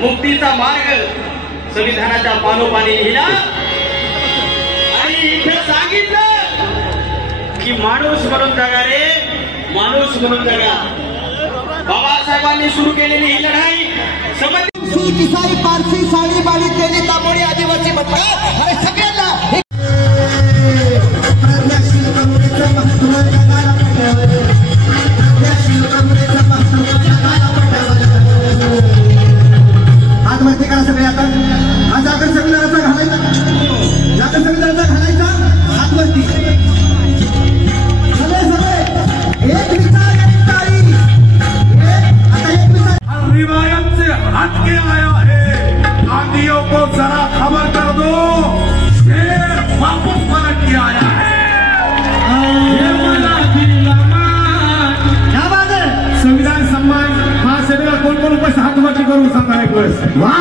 मुक्तीचा मार्ग संविधानाच्या पानोपानी लिहिला आणि इथे सांगितलं की माणूस म्हणून जगा रे, माणूस म्हणून जगा। बाबासाहेबांनी सुरू केलेली ही लढाई किसाई पारसी साडी बाळी तेली तांबोळी आदिवासी भटका अरे सगळ्यांना हात वरती करा सगळे। आता हा जागर संविधानाचा घालायचा, जागर संविधानाचा घालायचा हात वरती सगळे सगळे। एक विचार एक तारी, आता एक विचार रिवायत से हट के आया है। आंधियों को जरा खबर कर दो, शेर वापस पलट के आया है। क्या बात है? संविधान सम्मान महासभेला कोण कोण उपस्थित हात वरती करून सांगा एक वेळेस। वाह,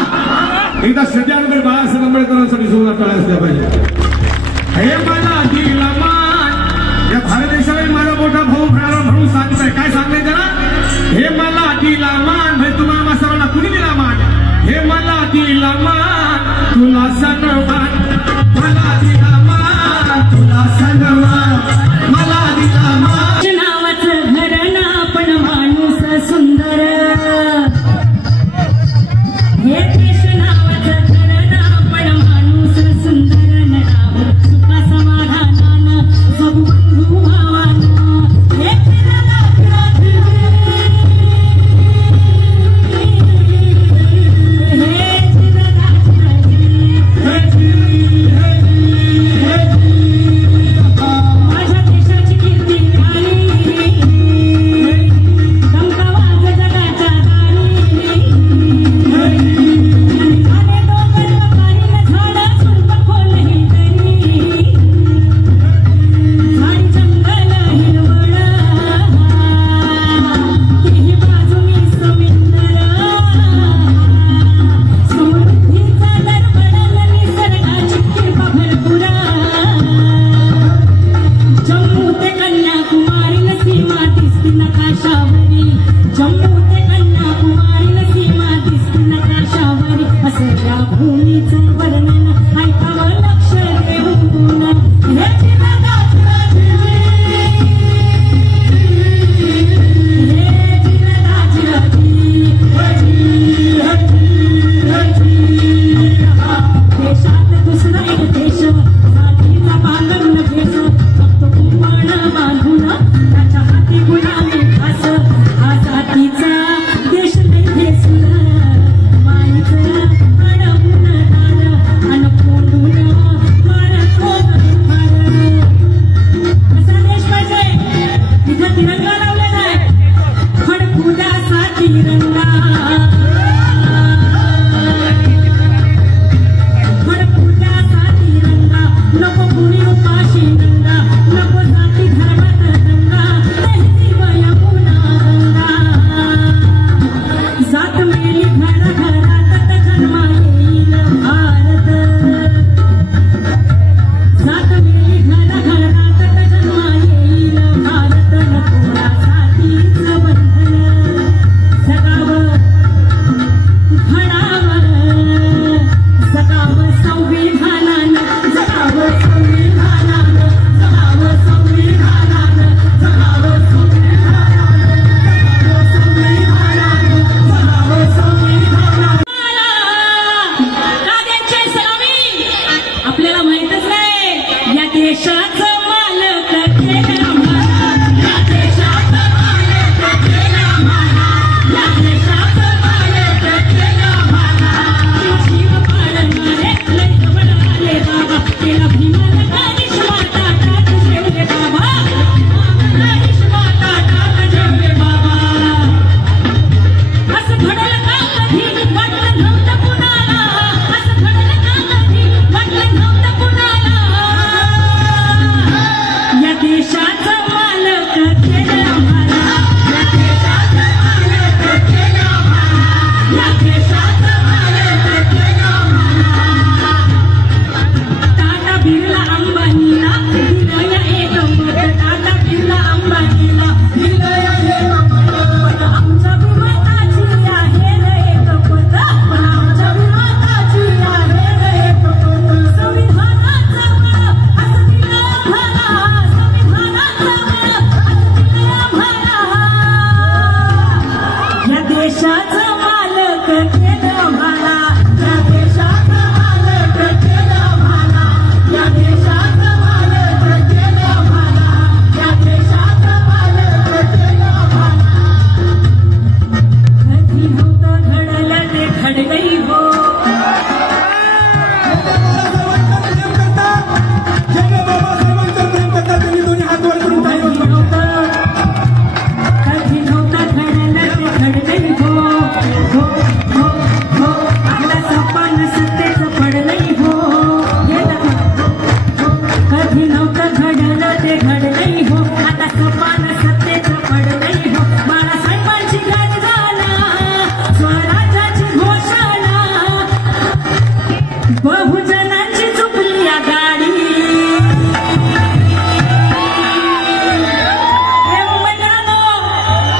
एकदा श्रद्धांवर बाळासाहेब आंबेडकरांसाठी सुरुवात करायला पाहिजे। हे मला दिला मान, या भारत देशाला माझा मोठा भाऊ म्हणून सांगताय। काय सांगताय त्याला? हे मला दिला मान, म्हणजे तुम्हाला सर्वांना कुणी दिला मान? हे मला दिला मान, तुला सन्मान, मला दिला मान, तुला सन्मान, मला दिला मान। नावाचं घराणं पण माणूस सुंदर, हे देश नावाचं घराणं पण माणूस सुंदर। नाव सुखा समाधानानं सब बंधू भावानं, हे माझ्या देशाची कीर्ती देश बहुजनांची चुकली आघाडी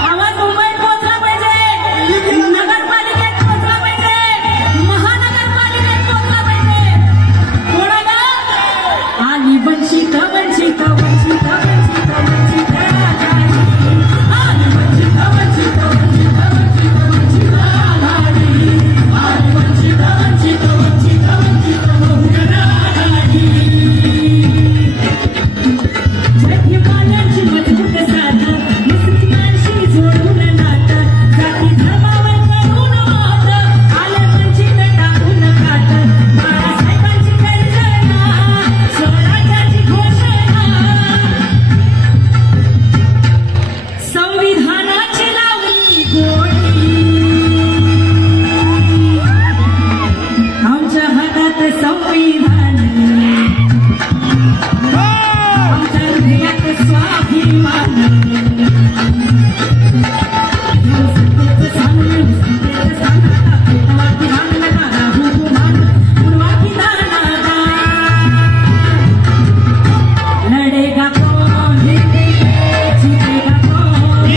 आवाज मुंबईत पोहोचला पाहिजे, नगरपालिकेत पोहोचला पाहिजे, महानगरपालिकेत पोहोचला पाहिजे. कोणाला आली वंचित वंचित वंचित वंचित वंचित आघाडी, आली वंचित वंचित वंचित वंचित वंचित आघाडी, आली वंचित वंचित वंचित वंचित बहुजन आघाडी. जगीवाल्यांची मजबूत साथ, मुस्लिमांशी जोडून नातं, जाती धर्मावर करून वाद, आले वंचित टाकून काट. बाळासाहेबांची गर्जना, स्वराज्याची घोषणा, संविधानाची लावली गोडी. आमच्या हातात संविधान, आमच्या हृदयात स्वाभिमान. सत्तेचं सांगणं, सत्तेचं सांगणं, पेटवाकी मागणारा हुकुमान, उडवाकी दानादार. लढेगा कौन, जीतेगा कौन,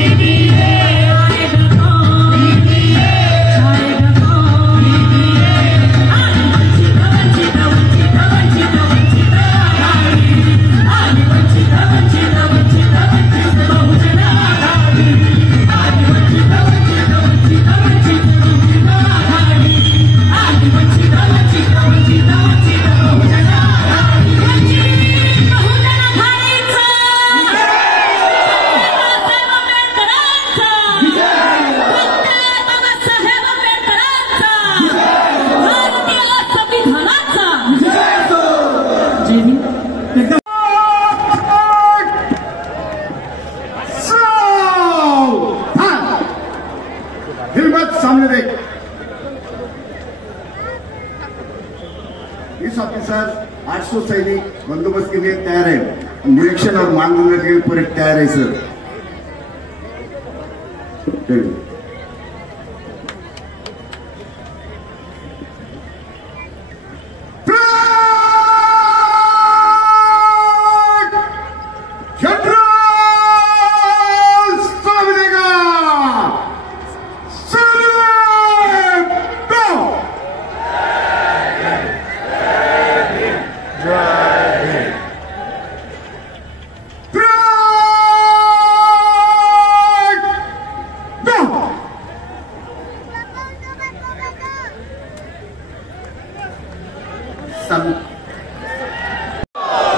आएगा कौन, जाएगा कौन. आली वंचित वंचित वंचित वंचित वंचित आघाडी, आली वंचित वंचित वंचित वंचित बहुजन आघाडी, आली वंचित वंचित वंचित वंचित बहुजन आघाडी, आली वंचित वंचित वंचित वंचित बहुजन आघाडी. वंचित बहुजन आघाडीचा बाबासाहेब आंबेडकरांचा, डॉक्टर बाबासाहेब आंबेडकरांचा, भारतीय संविधानाचा जय भीम. हिम्मत सामने देख. इस ऑफिसर 800 सैनिक बंदोबस्त के लिए तैयार है. निरीक्षण और मानदंड के लिए पूरे तैयार है सर.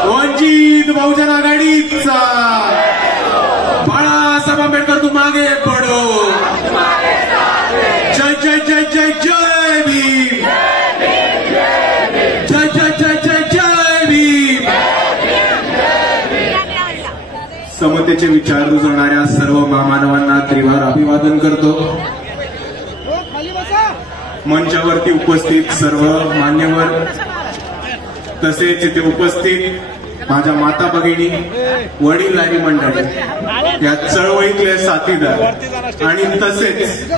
वंचित बहुजन आघाडीचा बाळासाहेब आंबेडकर तू मागे पडो. जय जय जय जय जय भीम, जय जय जय जय जय भीम. समतेचे विचार रुजवणाऱ्या सर्व महामानवांना त्रिवार अभिवादन करतो. मंचावरती उपस्थित सर्व मान्यवर, तसेच इथे उपस्थित माझ्या माता भगिनी, वडीलधारी मंडळी, या चळवळीतले साथीदार आणि तसेच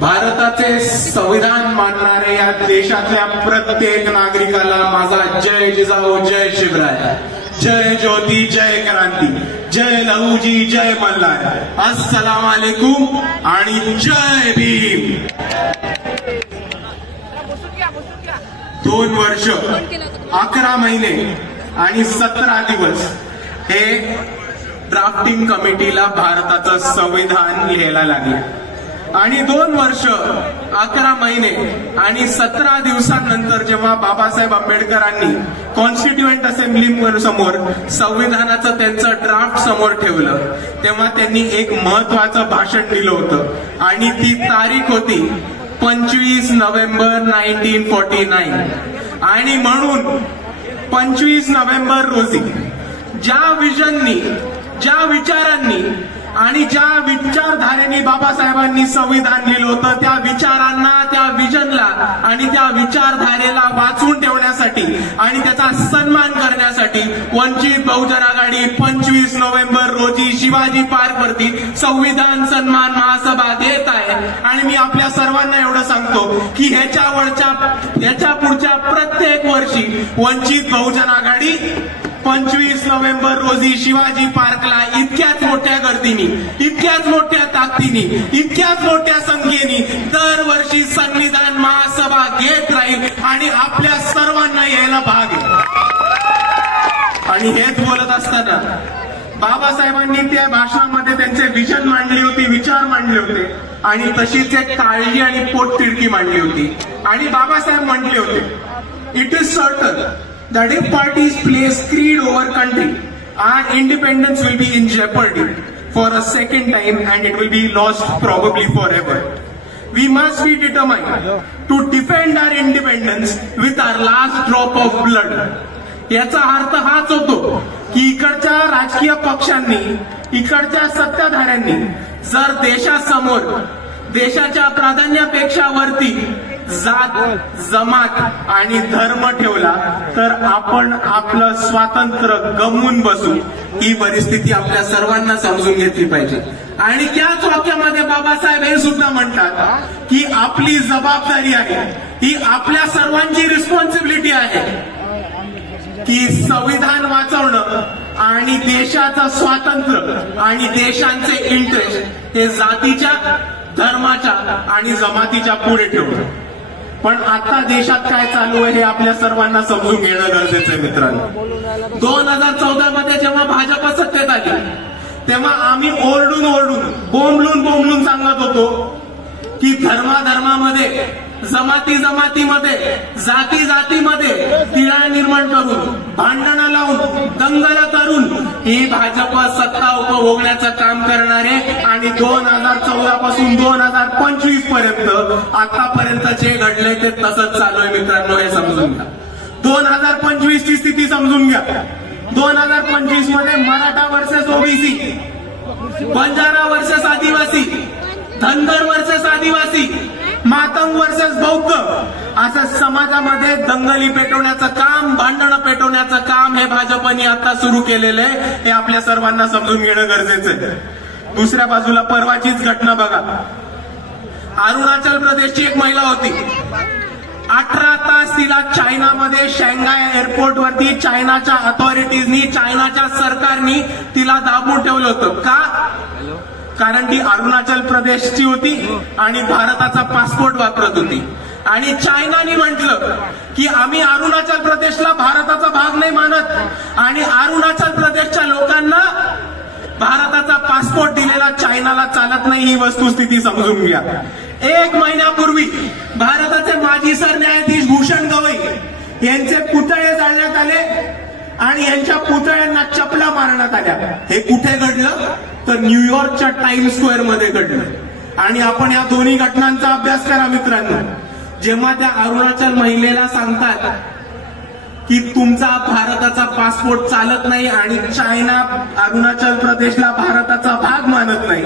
भारताचे संविधान मानणारे या देशातल्या प्रत्येक नागरिकाला माझा जय जिजाऊ, जय शिवराय, जय ज्योती, जय क्रांती, जय लहूजी, जय मल्हार, अस्सलाम वालेकुम आणि जय भीम. 2 वर्ष 11 महिने आणि 17 दिवस हे ड्राफ्टिंग कमिटीला भारताचं संविधान लिहायला लागले आणि 2 वर्ष 11 महिने आणि 17 दिवसांनंतर जेव्हा बाबासाहेब आंबेडकरांनी कॉन्स्टिट्युएंट असेंब्ली समोर संविधानाचं त्यांचं ड्राफ्ट समोर ठेवलं, तेव्हा त्यांनी एक महत्वाचं भाषण दिलं होतं आणि ती तारीख होती 25 नोव्हेंबर 1949. आणि म्हणून 25 नोव्हेंबर रोजी ज्या विजननी, ज्या विचारांनी आणि ज्या विचारधारेने बाबासाहेबांनी संविधान लिहिलं होतं, त्या विचारांना, त्या विजनला आणि त्या विचारधारेला वाचून ठेवण्यासाठी आणि त्याचा सन्मान करण्यासाठी वंचित बहुजन आघाडी 25 नोव्हेंबर रोजी शिवाजी पार्क वरती संविधान सन्मान महासभा देत आहे. आणि मी आपल्या सर्वांना एवढं सांगतो की ह्याच्या पुढच्या वंचित बहुजन आघाडी 25 नोव्हेंबर रोजी शिवाजी पार्कला इतक्याच मोठ्या गर्दीनी, इतक्याच मोठ्या ताकदीनी, इतक्याच मोठ्या संख्येनी दरवर्षी संविधान महासभा घेत राहील आणि आपल्या सर्वांना यायला भाग आहे. आणि हेच बोलत असताना बाबासाहेबांनी त्या भाषणामध्ये त्यांचे विजन मांडली होती, विचार मांडले होते आणि तशीच एक काळजी आणि पोटतिडकी मांडली होती. आणि बाबासाहेब म्हटले होते, it is certain that if parties place creed over country, our independence will be in jeopardy for a second time and it will be lost probably forever. We must be determined to defend our independence with our last drop of blood. याचा अर्थ हाच होतो की इकडच्या राजकीय पक्षांनी, इकडच्या सत्ताधाऱ्यांनी जर देशासमोर देशाच्या प्राधान्यापेक्षा वरती जात, जमात आणि धर्म ठेवला तर आपण आपलं स्वातंत्र्य गमवून बसू. ही परिस्थिती आपल्या सर्वांना समजून घेतली पाहिजे. आणि त्याच वाक्यामध्ये बाबासाहेब हे सुद्धा म्हणतात की आपली जबाबदारी आहे, ही आपल्या सर्वांची रिस्पॉन्सिबिलिटी आहे की संविधान वाचवणं आणि देशाचं स्वातंत्र्य आणि देशांचे इंटरेस्ट हे जातीच्या, धर्माच्या आणि जमातीच्या पुढे ठेवणं. पण आता देशात काय चालू आहे हे आपल्या सर्वांना समजून घेणं गरजेचं आहे मित्रांनो. 2014 मध्ये जेव्हा भाजप सत्तेत आली तेव्हा आम्ही ओरडून ओरडून, बोंबलून सांगत होतो की धर्मामध्ये, जमाती जमातीमध्ये, जाती जातीमध्ये तिळा निर्माण करून, भांडणं लावून, दंगल करून ही भाजप सत्ता उपभोगण्याचं काम करणारे. आणि 2014 पासून 2025 पर्यंत आतापर्यंत जे घडले ते तसंच चालू आहे मित्रांनो. हे समजून घ्या. 2025 ची स्थिती समजून घ्या. 2025 मध्ये Maratha versus OBC, Banjara versus आदिवासी, धनगर वर्सेस आदिवासी, मातंग वर्सेस बौद्ध असं समाजामध्ये दंगली पेटवण्याचं काम, भांडणं पेटवण्याचं काम हे भाजपने आता सुरू केलेलं आहे. हे आपल्या सर्वांना समजून घेणं गरजेचं आहे. दुसऱ्या बाजूला परवाचीच घटना बघा. अरुणाचल प्रदेशची एक महिला होती. 18 तास तिला चायनामध्ये शांघाय एअरपोर्टवरती चायनाच्या अथॉरिटीजनी, चायनाच्या सरकारनी तिला दाबून ठेवलं होतं. का? कारण ती अरुणाचल प्रदेशची होती आणि भारताचा पासपोर्ट वापरत होती. आणि चायनाने म्हटलं की आम्ही अरुणाचल प्रदेशला भारताचा भाग नाही मानत आणि अरुणाचल प्रदेशच्या लोकांना भारताचा पासपोर्ट दिलेला चायनाला चालत नाही. ही वस्तुस्थिती समजून घ्या. 1 महिन्यापूर्वी भारताचे माजी सरन्यायाधीश भूषण गवई यांचे पुतळे जाळण्यात आले आणि यांच्या पुतळ्यांना चपला मारण्यात आल्या. हे कुठे घडलं? तर न्यूयॉर्कच्या टाइम्स स्क्वेअर मध्ये घडलं. आणि आपण या दोन्ही घटनांचा अभ्यास करा मित्रांनो. जेव्हा त्या अरुणाचल महिलेला सांगतात की तुमचा भारताचा पासपोर्ट चालत नाही आणि चायना अरुणाचल प्रदेशला भारताचा भाग मानत नाही,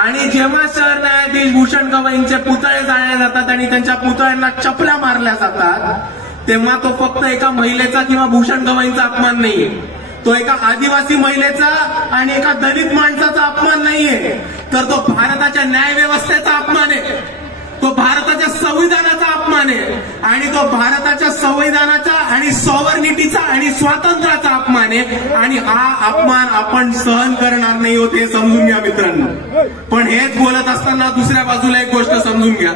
आणि जेव्हा सरन्यायाधीश भूषण गवईंचे पुतळे जाळले जातात आणि त्यांच्या पुतळ्यांना चपला मारल्या जातात, तेव्हा तो फक्त एका महिलेचा किंवा भूषण गवईंचा अपमान नाहीये, तो एका आदिवासी महिलेचा आणि एका दलित माणसाचा अपमान नाहीये, तर तो भारताच्या न्याय व्यवस्थेचा अपमान आहे, तो भारताच्या संविधानाचा अपमान आहे आणि तो भारताच्या संविधानाचा आणि सॉव्हर्निटीचा आणि स्वातंत्र्याचा अपमान आहे. आणि हा अपमान आपण सहन करणार नाही होत हे समजून घ्या मित्रांनो. पण हेच बोलत असताना दुसऱ्या बाजूला एक गोष्ट समजून घ्या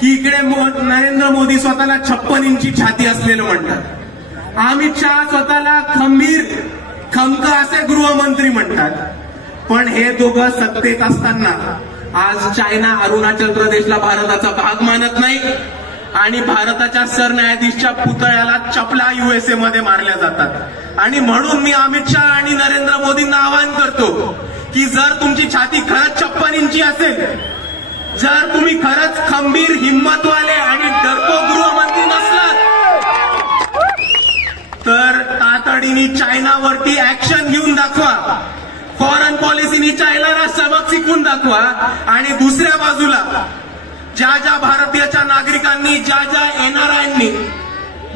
की इकडे नरेंद्र मोदी स्वतःला 56 इंची छाती असलेलं म्हणतात, अमित शहा स्वतःला खमक असे गृहमंत्री म्हणतात. पण हे दोघं सत्तेत असताना आज चायना अरुणाचल प्रदेशला भारताचा भाग मानत नाही आणि भारताच्या सरन्यायाधीशच्या पुतळ्याला चपला USA मध्ये मारल्या जातात. आणि म्हणून मी अमित शहा आणि नरेंद्र मोदींना आवाहन करतो की जर तुमची छाती खरंच 56 इंची असेल, जर तुम्ही खरंच खंबीर, हिम्मतवाले आणि डरपोक गृहमंत्री नसलात, तर तातडीने चायनावरती ऍक्शन घेऊन दाखवा. फॉरेन पॉलिसीनी चायनाला सबक शिकवून दाखवा. आणि दुसऱ्या बाजूला ज्या ज्या भारतीय नागरिकांनी, ज्या NRIंनी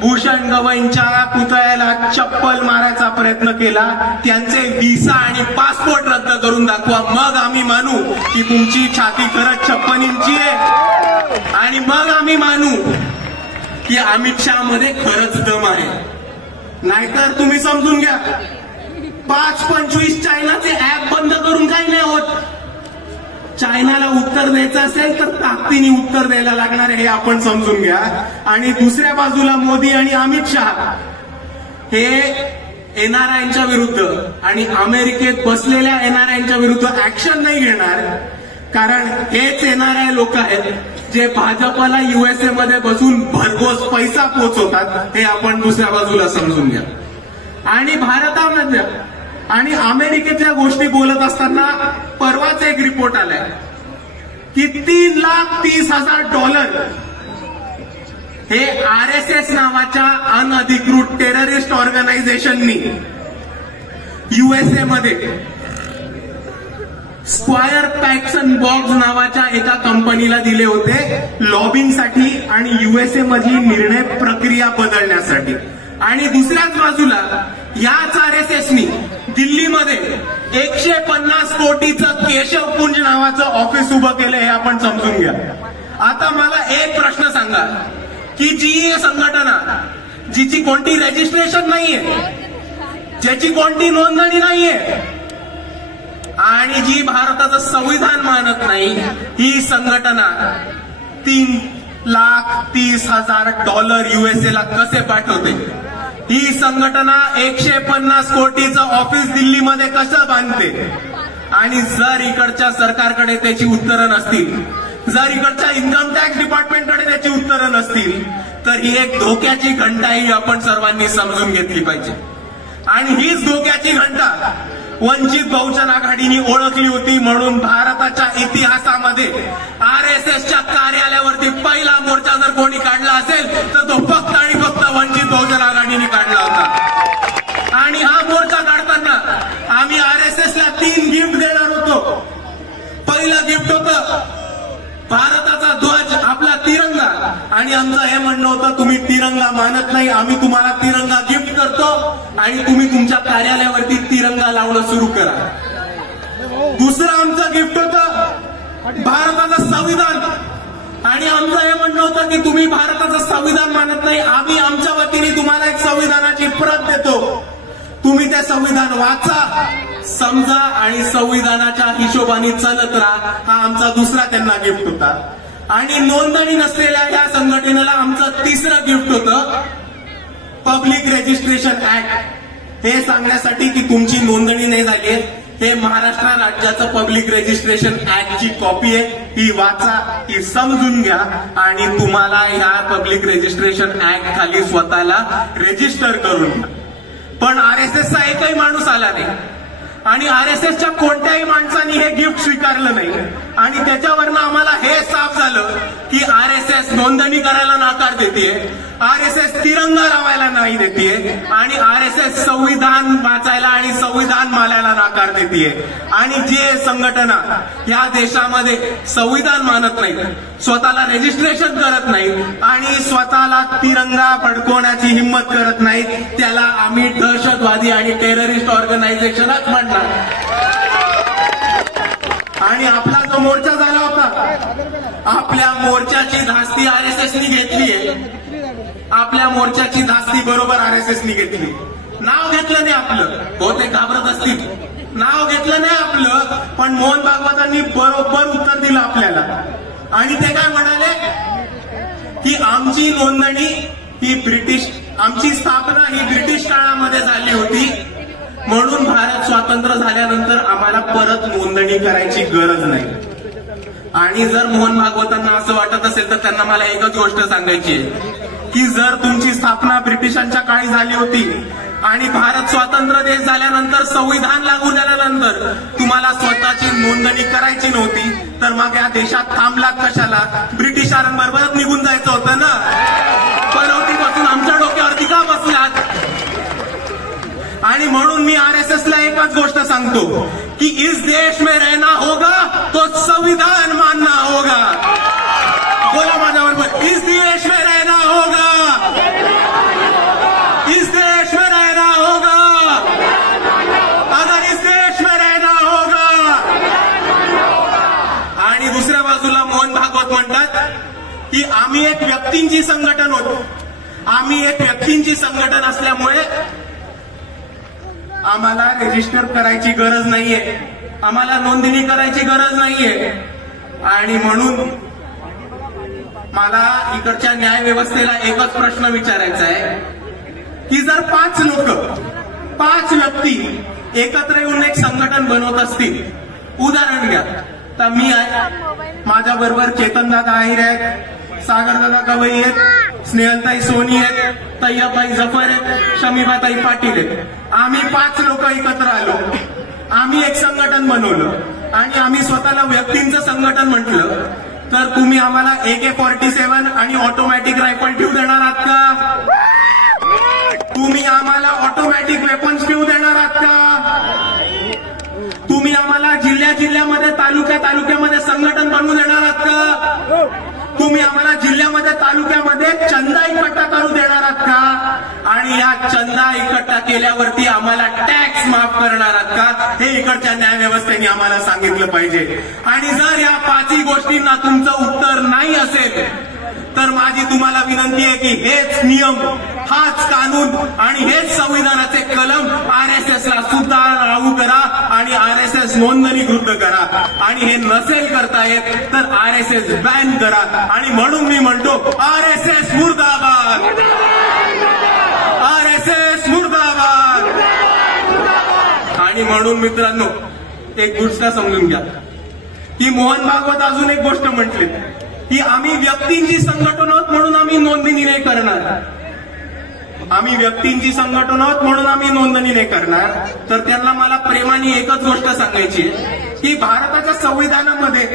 भूषण गवईंच्या पुतळ्याला चप्पल मारायचा प्रयत्न केला, त्यांचे व्हिसा आणि पासपोर्ट रद्द करून दाखवा. मग आम्ही मानू की तुमची छाती खरंच 56 इंची आहे आणि मग आम्ही मानू की अमित शहा मध्ये खरंच दम आहे. नाहीतर तुम्ही समजून घ्या 5-25 चायनाचे ऍप बंद करून काही नाही होत. चायनाला उत्तर द्यायचं असेल तर ताकदीने उत्तर द्यायला लागणार आहे हे आपण समजून घ्या. आणि दुसऱ्या बाजूला मोदी आणि अमित शहा हे एनआरआयच्या विरुद्ध आणि अमेरिकेत बसलेल्या एनआरआयच्या विरुद्ध ऍक्शन नाही घेणार, कारण हेच एनआरआय लोक आहेत जे भाजपला युएसए मध्ये बसून भरघोस पैसा पोचवतात हे आपण दुसऱ्या बाजूला समजून घ्या. आणि भारतामध्ये आणि अमेरिकेतल्या गोष्टी बोलत असताना परवाच एक रिपोर्ट आलाय की $3,30,000 हे RSS नावाच्या अनधिकृत टेररिस्ट ऑर्गनायझेशननी युएसए मध्ये स्क्वायर पॅक्सन बॉक्स नावाच्या एका कंपनीला दिले होते लॉबिंगसाठी आणि युएसए मधली निर्णय प्रक्रिया बदलण्यासाठी. आणि दुसऱ्याच बाजूला याच RSSनी दिल्लीमध्ये 150 कोटीचं केशवकुंज नावाचं ऑफिस उभं केलं हे आपण समजून घ्या. आता मला एक प्रश्न सांगा की जी संघटना जिची कोणती रजिस्ट्रेशन नाहीये, ज्याची कोणती नोंदणी नाहीये आणि जी भारताचं संविधान मानत नाही, ही संघटना $3,30,000 युएसए ला कसे पाठवते? ही संघटना 150 कोटीचं ऑफिस दिल्लीमध्ये कसं बांधते? आणि जर इकडच्या सरकारकडे त्याची उत्तरं नसतील, जर इकडच्या इन्कम टॅक्स डिपार्टमेंटकडे त्याची उत्तरं नसतील, तर ही एक धोक्याची घंटाही आपण सर्वांनी समजून घेतली पाहिजे. आणि हीच धोक्याची घंटा वंचित बहुजन आघाडीने ओळखली होती. म्हणून भारताच्या इतिहासामध्ये RSSच्या कार्यालयावरती पहिला मोर्चा जर कोणी काढला असेल तर तो फक्त आणि फक्त वंचित बहुजन आघाडीने काढला होता. आणि हा मोर्चा काढताना आम्ही RSSला 3 गिफ्ट देणार होतो. पहिलं गिफ्ट होतं भारताचा ध्वज, आपला तिरंगा. आणि आमचं हे म्हणणं होतं तुम्ही तिरंगा मानत नाही, आम्ही तुम्हाला तिरंगा गिफ्ट करतो आणि तुम्ही तुमच्या कार्यालयावरती तिरंगा लावणं सुरू करा. दुसरं आमचं गिफ्ट होतं भारताचं संविधान. आणि आमचं हे म्हणणं होतं की तुम्ही भारताचं संविधान मानत नाही, आम्ही आमच्या वतीने तुम्हाला एक संविधानाची प्रत देतो, तुम्ही ते संविधान वाचा, समजा आणि संविधानाच्या हिशोबाने चालत राहा. हा आमचा दुसरा त्यांना गिफ्ट होता. आणि नोंदणी नसलेल्या या संघटनेला आमचं तिसरं गिफ्ट होतं पब्लिक रजिस्ट्रेशन ऍक्ट. हे सांगण्यासाठी की तुमची नोंदणी नाही झाली आहे, हे महाराष्ट्र राज्याचं पब्लिक रजिस्ट्रेशन ऍक्टची कॉपी आहे, ही वाचा, ही समजून घ्या आणि तुम्हाला ह्या पब्लिक रजिस्ट्रेशन ऍक्ट खाली स्वतःला रजिस्टर करून घ्या. पण RSSचा एकही माणूस आला नाही आणि RSSच्या कोणत्याही माणसाने हे गिफ्ट स्वीकारलं नाही. आणि त्याच्यावरनं आम्हाला हे साफ झालं की RSS नोंदणी करायला नाकार देतेय, RSS तिरंगा लावायला नाही देतेय आणि RSS संविधान वाचायला आणि संविधान मानायला नाकार देतेय. आणि जे संघटना या देशामध्ये संविधान मानत नाही, स्वतःला रजिस्ट्रेशन करत नाही आणि स्वतःला तिरंगा फडकवण्याची हिंमत करत नाही, त्याला आम्ही दहशतवादी आणि टेररिस्ट ऑर्गनायझेशनच म्हणणार. आणि आपला जो मोर्चा झाला होता, आपल्या मोर्चाची धास्ती RSSनी घेतलीय, आपल्या मोर्चाची धास्ती बरोबर RSSनी घेतली. नाव घेतलं नाही आपलं, हो ते घाबरत असतील, नाव घेतलं नाही आपलं, पण मोहन भागवतांनी बरोबर उत्तर दिलं आपल्याला. आणि ते काय म्हणाले की आमची नोंदणी ही ब्रिटिश, आमची स्थापना ही ब्रिटिश काळामध्ये झाली होती, म्हणून भारत स्वातंत्र्य झाल्यानंतर आम्हाला परत नोंदणी करायची गरज नाही. आणि जर मोहन भागवतांना असं वाटत असेल तर त्यांना मला एकच गोष्ट सांगायची आहे की जर तुमची स्थापना ब्रिटिशांच्या काळी झाली होती आणि भारत स्वातंत्र्य देश झाल्यानंतर संविधान लागू झाल्यानंतर तुम्हाला स्वतःची नोंदणी करायची नव्हती, तर मग या देशात थांबलात कशाला? ब्रिटिशांबरोबरच निघून जायचं होतं ना. पनौतीपासून आमच्या डोक्यावरती का बसलात? आणि म्हणून मी RSSला एकच गोष्ट सांगतो की इस देश में रहना होगा तो संविधान मानना होगा. बोला माझ्याबरोबर, इस देश में रहना होगा, इस देश में रहना होगा, अगर इस देश में रहना होगा. आणि दुसऱ्या बाजूला मोहन भागवत म्हणतात की आम्ही एक व्यक्तींची संघटन होतो, आम्ही एक व्यक्तींची संघटन असल्यामुळे आम्हाला रजिस्टर करायची गरज नाहीये, आम्हाला नोंदणी करायची गरज नाहीये. आणि म्हणून मला इकडच्या न्याय व्यवस्थेला एकच प्रश्न विचारायचा आहे की जर 5 लोक 5 व्यक्ती एकत्र येऊन एक संघटन बनवत असतील, उदाहरण घ्या तर मी आहे, माझ्या बरोबर चेतनदादा आहिर आहेत, सागरदादा गवई आहेत, स्नेहलताई सोनी आहेत, तय्यबाई जफर आहेत, शमीबाताई पाटील आहेत. आम्ही 5 लोक एकत्र आलो, आम्ही एक संघटन बनवलं आणि आम्ही स्वतःला व्यक्तींचं संघटन म्हटलं, तर तुम्ही आम्हाला AK-47 आणि ऑटोमॅटिक रायफल ठेवू देणार आहात का? तुम्ही आम्हाला ऑटोमॅटिक वेपन्स ठेवू देणार आहात का? तुम्ही आम्हाला जिल्ह्यामध्ये तालुक्यामध्ये संघटन बनवू देणार आहात का? तुम्ही आम्हाला जिल्ह्यामध्ये तालुक्यामध्ये चंदा इकट्ठा करू देणार आहात का? आणि या चंदा इकट्ठा केल्यावरती आम्हाला टॅक्स माफ करणार आहात का? हे इकडच्या न्याय व्यवस्थेने आम्हाला सांगितलं पाहिजे. आणि जर या 5 गोष्टींना तुमचं उत्तर नाही असेल तर माझी तुम्हाला विनंती आहे की हेच नियम, हाच कानून आणि हेच संविधानाचे कलम RSS ला सुद्धा लागू करा आणि RSS नोंदणीकृत करा. आणि हे नसेल करता येत तर RSS बॅन करा. आणि म्हणून मी म्हणतो RSS मुर्दाबाद, RSS मुर्दाबाद. आणि म्हणून मित्रांनो एक गोष्ट समजून घ्या की मोहन भागवत अजून एक गोष्ट म्हटली की आम्ही व्यक्तींची संघटन आहोत म्हणून आम्ही नोंदणी नाही करणार. आम्ही व्यक्तींची संघटन आहोत म्हणून आम्ही नोंदणी नाही करणार. तर त्यांना मला प्रेमाने एकच गोष्ट सांगायची आहे की भारताच्या संविधानामध्ये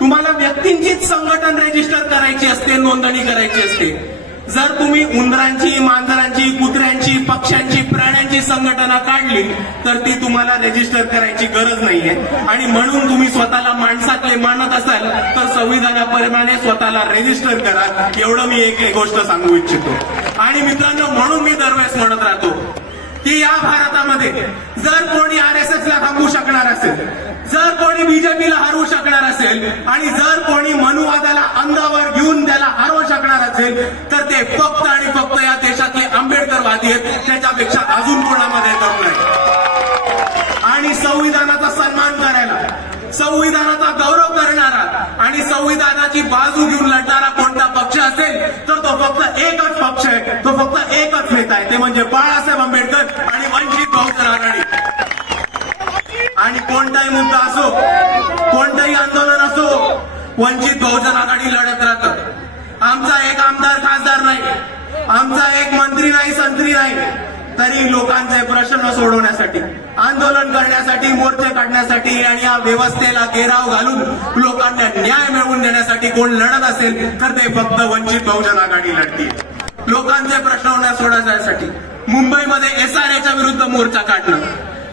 तुम्हाला व्यक्तींचीच संघटन रजिस्टर करायची असते, नोंदणी करायची असते. जर तुम्ही उंदरांची, मांजरांची, कुत्र्यांची, पक्ष्यांची, प्राण्यांची संघटना काढली तर ती तुम्हाला रजिस्टर करायची गरज नाहीये. आणि म्हणून तुम्ही स्वतःला माणसातले मानत असाल तर संविधानाप्रमाणे स्वतःला रजिस्टर करा. एवढं मी एक गोष्ट सांगू इच्छितो. आणि मित्रांनो म्हणून मी दरवेळेस म्हणत राहतो की या भारतामध्ये जर कोणी RSS ला थांबवू शकणार असेल, जर कोणी BJPला हरवू शकणार असेल आणि जर कोणी मनुवादाला अंगावर घेऊन त्याला हरवू शकणार असेल तर ते फक्त आणि फक्त या देशातले आंबेडकरवादी आहेत. त्याच्यापेक्षा अजून कोणामध्ये दम नाही. आणि संविधानाचा सन्मान करायला, संविधानाचा गौरव करणारा आणि संविधानाची बाजू घेऊन लढणारा कोणता पक्ष असेल तर तो फक्त एकच पक्ष आहे, तो फक्त एकच नेता आहे, ते म्हणजे बाळासाहेब आंबेडकर आणि वंचित बहुजन आघाडी. आणि कोणताही मुद्दा असो, कोणतंही आंदोलन असो, वंचित बहुजन आघाडी लढत राहतं. आमचा एक आमदार खासदार नाही, आमचा एक मंत्री नाही, संत्री नाही, तरी लोकांचे प्रश्न सोडवण्यासाठी, आंदोलन करण्यासाठी, मोर्चे काढण्यासाठी आणि या व्यवस्थेला घेराव घालून लोकांना न्याय मिळवून देण्यासाठी कोण लढत असेल तर ते फक्त वंचित बहुजन आघाडी लढते. लोकांचे प्रश्न सोडवण्यासाठी मुंबईमध्ये SRAच्या विरुद्ध मोर्चा काढणं,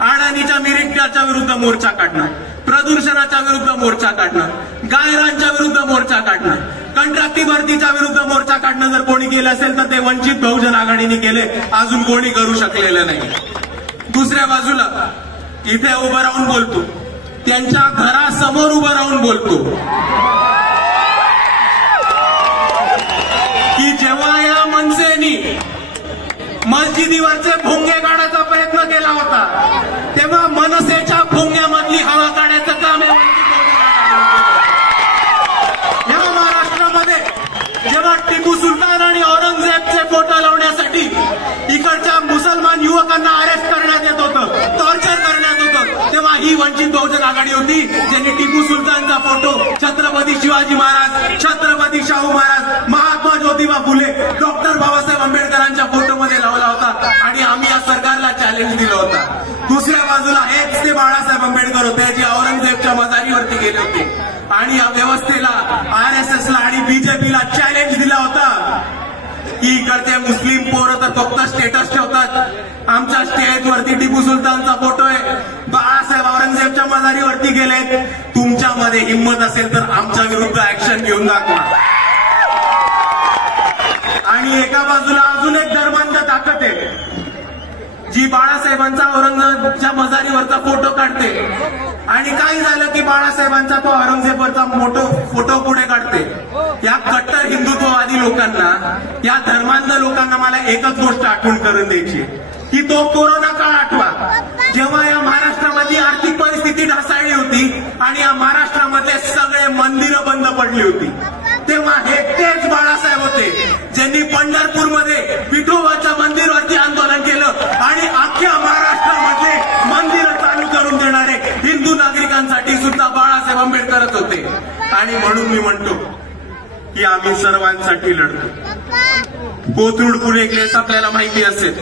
अडाणीच्या मिरिटाच्या विरुद्ध मोर्चा काढणं, प्रदूषणाच्या विरुद्ध मोर्चा काढणं, गायरांच्या विरुद्ध मोर्चा काढणं, कंत्राटी भरतीच्या विरुद्ध मोर्चा काढणं जर कोणी केलं असेल तर ते वंचित बहुजन आघाडीने केले, अजून कोणी करू शकलेलं नाही. दुसऱ्या बाजूला इथे उभं राहून बोलतो, त्यांच्या घरासमोर उभं राहून बोलतो की जेव्हा या मनसेनी मस्जिदीवरचे भोंगे काढायचा प्रयत्न केला होता तेव्हा मनसेच्या भोंग्यामधली हवा काढायचं काम आहे. या महाराष्ट्रामध्ये जेव्हा टिपू सुलतान आणि औरंगजेबचे फोटो लावण्यासाठी इकडच्या मुसलमान युवकांना अरेस्ट करण्यात येत होतं, टॉर्चर करण्यात होतं, तेव्हा ही वंचित बहुजन आघाडी होती ज्यांनी टिपू सुलतानचा फोटो छत्रपती शिवाजी महाराज, छत्रपती शाहू महाराज, महात्मा ज्योतिबा फुले, डॉक्टर बाबासाहेब आंबेडकरांच्या फोटोमध्ये लावला होता आणि आम्ही या सरकारला चॅलेंज दिलं होता. दुसऱ्या बाजूला हेच ते बाळासाहेब आंबेडकर होते जे औरंगजेबच्या मजारीवरती गेले होते आणि या व्यवस्थेला, RSSला आणि BJPला चॅलेंज दिला होता की इकडचे मुस्लिम पोरं तर फक्त स्टेटस ठेवतात, आमच्या स्टेजवरती टिपू सुलतानचा फोटो आहे, बाळासाहेब औरंगजेबच्या मजारीवरती गेलेत, तुमच्यामध्ये हिंमत असेल तर आमच्या विरुद्ध ऍक्शन घेऊन दाखवा. आणि एका बाजूला अजून एक धर्मांध ताकद आहे जी बाळासाहेबांचा औरंगजेबच्या मजारीवरचा फोटो काढते आणि काही झालं की बाळासाहेबांचा तो औरंगजेबाचा फोटो पुढे काढते. या कट्टर हिंदुत्ववादी लोकांना, या धर्मांध लोकांना मला एकच गोष्ट आठवण करून द्यायची की तो कोरोना काळ आठवा, जेव्हा या महाराष्ट्रामध्ये आर्थिक परिस्थिती ढासळली होती आणि या महाराष्ट्रामधले सगळे मंदिरं बंद पडली होती. तेव्हा हे तेच बाळासाहेब होते ज्यांनी पंढरपूरमध्ये विठोबाच्या मंदिरावरती आंदोलन केलं आणि अख्ख्या महाराष्ट्रामध्ये मंदिरं चालू करून देणारे हिंदू नागरिकांसाठी सुद्धा बाळासाहेब आंबेडकरच होते. आणि म्हणून मी म्हणतो की आम्ही सर्वांसाठी लढतो. कोथरूड पुणे केस आपल्याला माहिती असेल,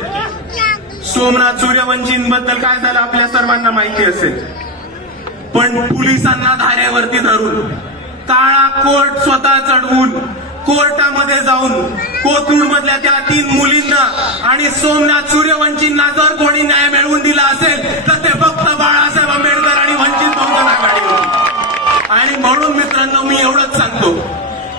सोमनाथ सूर्यवंशींबद्दल काय झालं आपल्या सर्वांना माहिती असेल. पण पोलिसांना धाऱ्यावरती धरून, काळा कोर्ट स्वतः चढवून, कोर्टामध्ये जाऊन कोथरूड मधल्या त्या 3 मुलींना आणि सोमनाथ सूर्यवंशींना जर कोणी न्याय मिळवून दिला असेल तर ते फक्त बाळासाहेब आंबेडकर आणि वंचित बहुजन आघाडी होती. आणि म्हणून मित्रांनो मी एवढंच सांगतो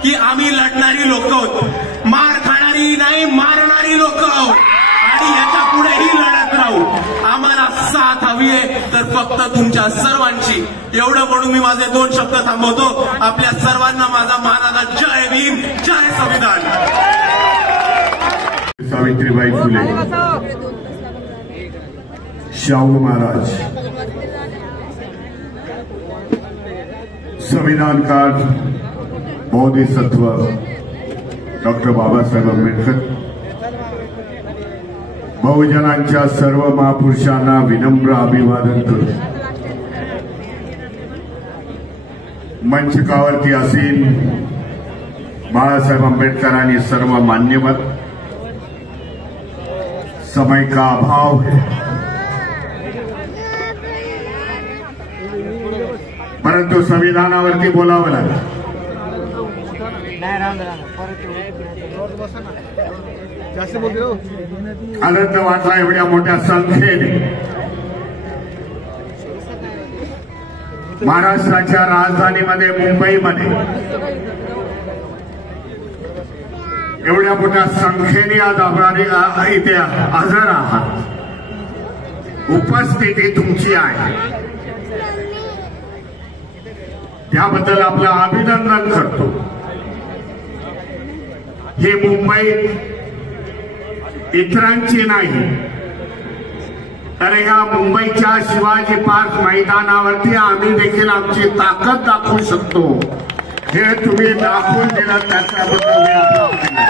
की आम्ही लढणारी लोक आहोत, मार खाणारी नाही, मारणारी लोक आहोत आणि याच्या पुढेही लढत राहू. आम्हाला साथ हवी आहे तर फक्त तुमच्या सर्वांची. एवढं म्हणून मी माझे 2 शब्द थांबवतो. आपल्या सर्वांना माझा मानाचा जय भीम, जय संविधान. सावित्रीबाई फुले, शाहू महाराज, संविधानकार बोधिसत्व डॉक्टर बाबासाहेब आंबेडकर, बहुजनांच्या सर्व महापुरुषांना विनम्र अभिवादन करतो. मंचकावरती असेल बाळासाहेब आंबेडकर आणि सर्व मान्यवर, समय का अभाव है परंतु संविधानावरती बोलावं लागलं. आनंद वाटला एवढ्या मोठ्या संख्येने महाराष्ट्राच्या राजधानीमध्ये मुंबईमध्ये एवढ्या मोठ्या संख्येने आज इथे हजर आहात. उपस्थिती तुमची आहे त्याबद्दल आपलं अभिनंदन करतो. ही मुंबई इतरांची नाही तर या मुंबईच्या शिवाजी पार्क मैदानावरती आम्ही देखील आमची ताकद दाखवू शकतो. हे तुम्ही दाखवून दिलं त्याच्याबद्दल मी आपला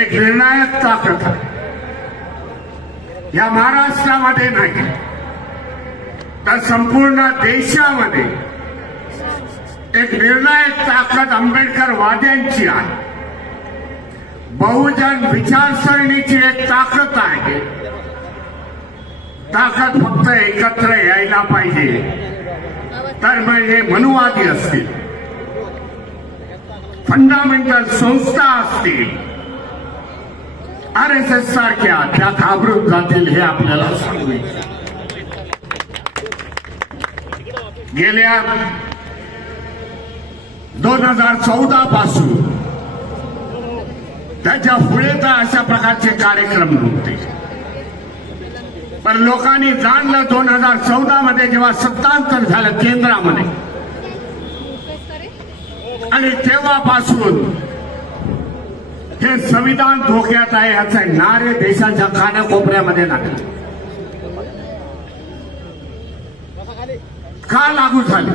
एक निर्णायक ताकद आहे. या महाराष्ट्रामध्ये नाही तर संपूर्ण देशामध्ये एक निर्णायक ताकद आंबेडकरवाद्यांची आहे. बहुजन विचारसरणीची एक ताकद आहे. ताकद फक्त एकत्र यायला पाहिजे. तर म्हणजे मनुवादी असतील, फंडामेंटल संस्था असतील, RSS सारख्या त्या घाबरून जातील हे आपल्याला सांगायचं. गेल्या 2014 पासून त्याच्या पुढे तर अशा प्रकारचे कार्यक्रम नव्हते. पण लोकांनी जाणलं 2014 मध्ये जेव्हा सत्तांतर झालं केंद्रामध्ये आणि तेव्हापासून हे संविधान धोक्यात आहे याचे नारे देशाच्या कानाकोपऱ्यामध्ये लागले. का लागू झाले?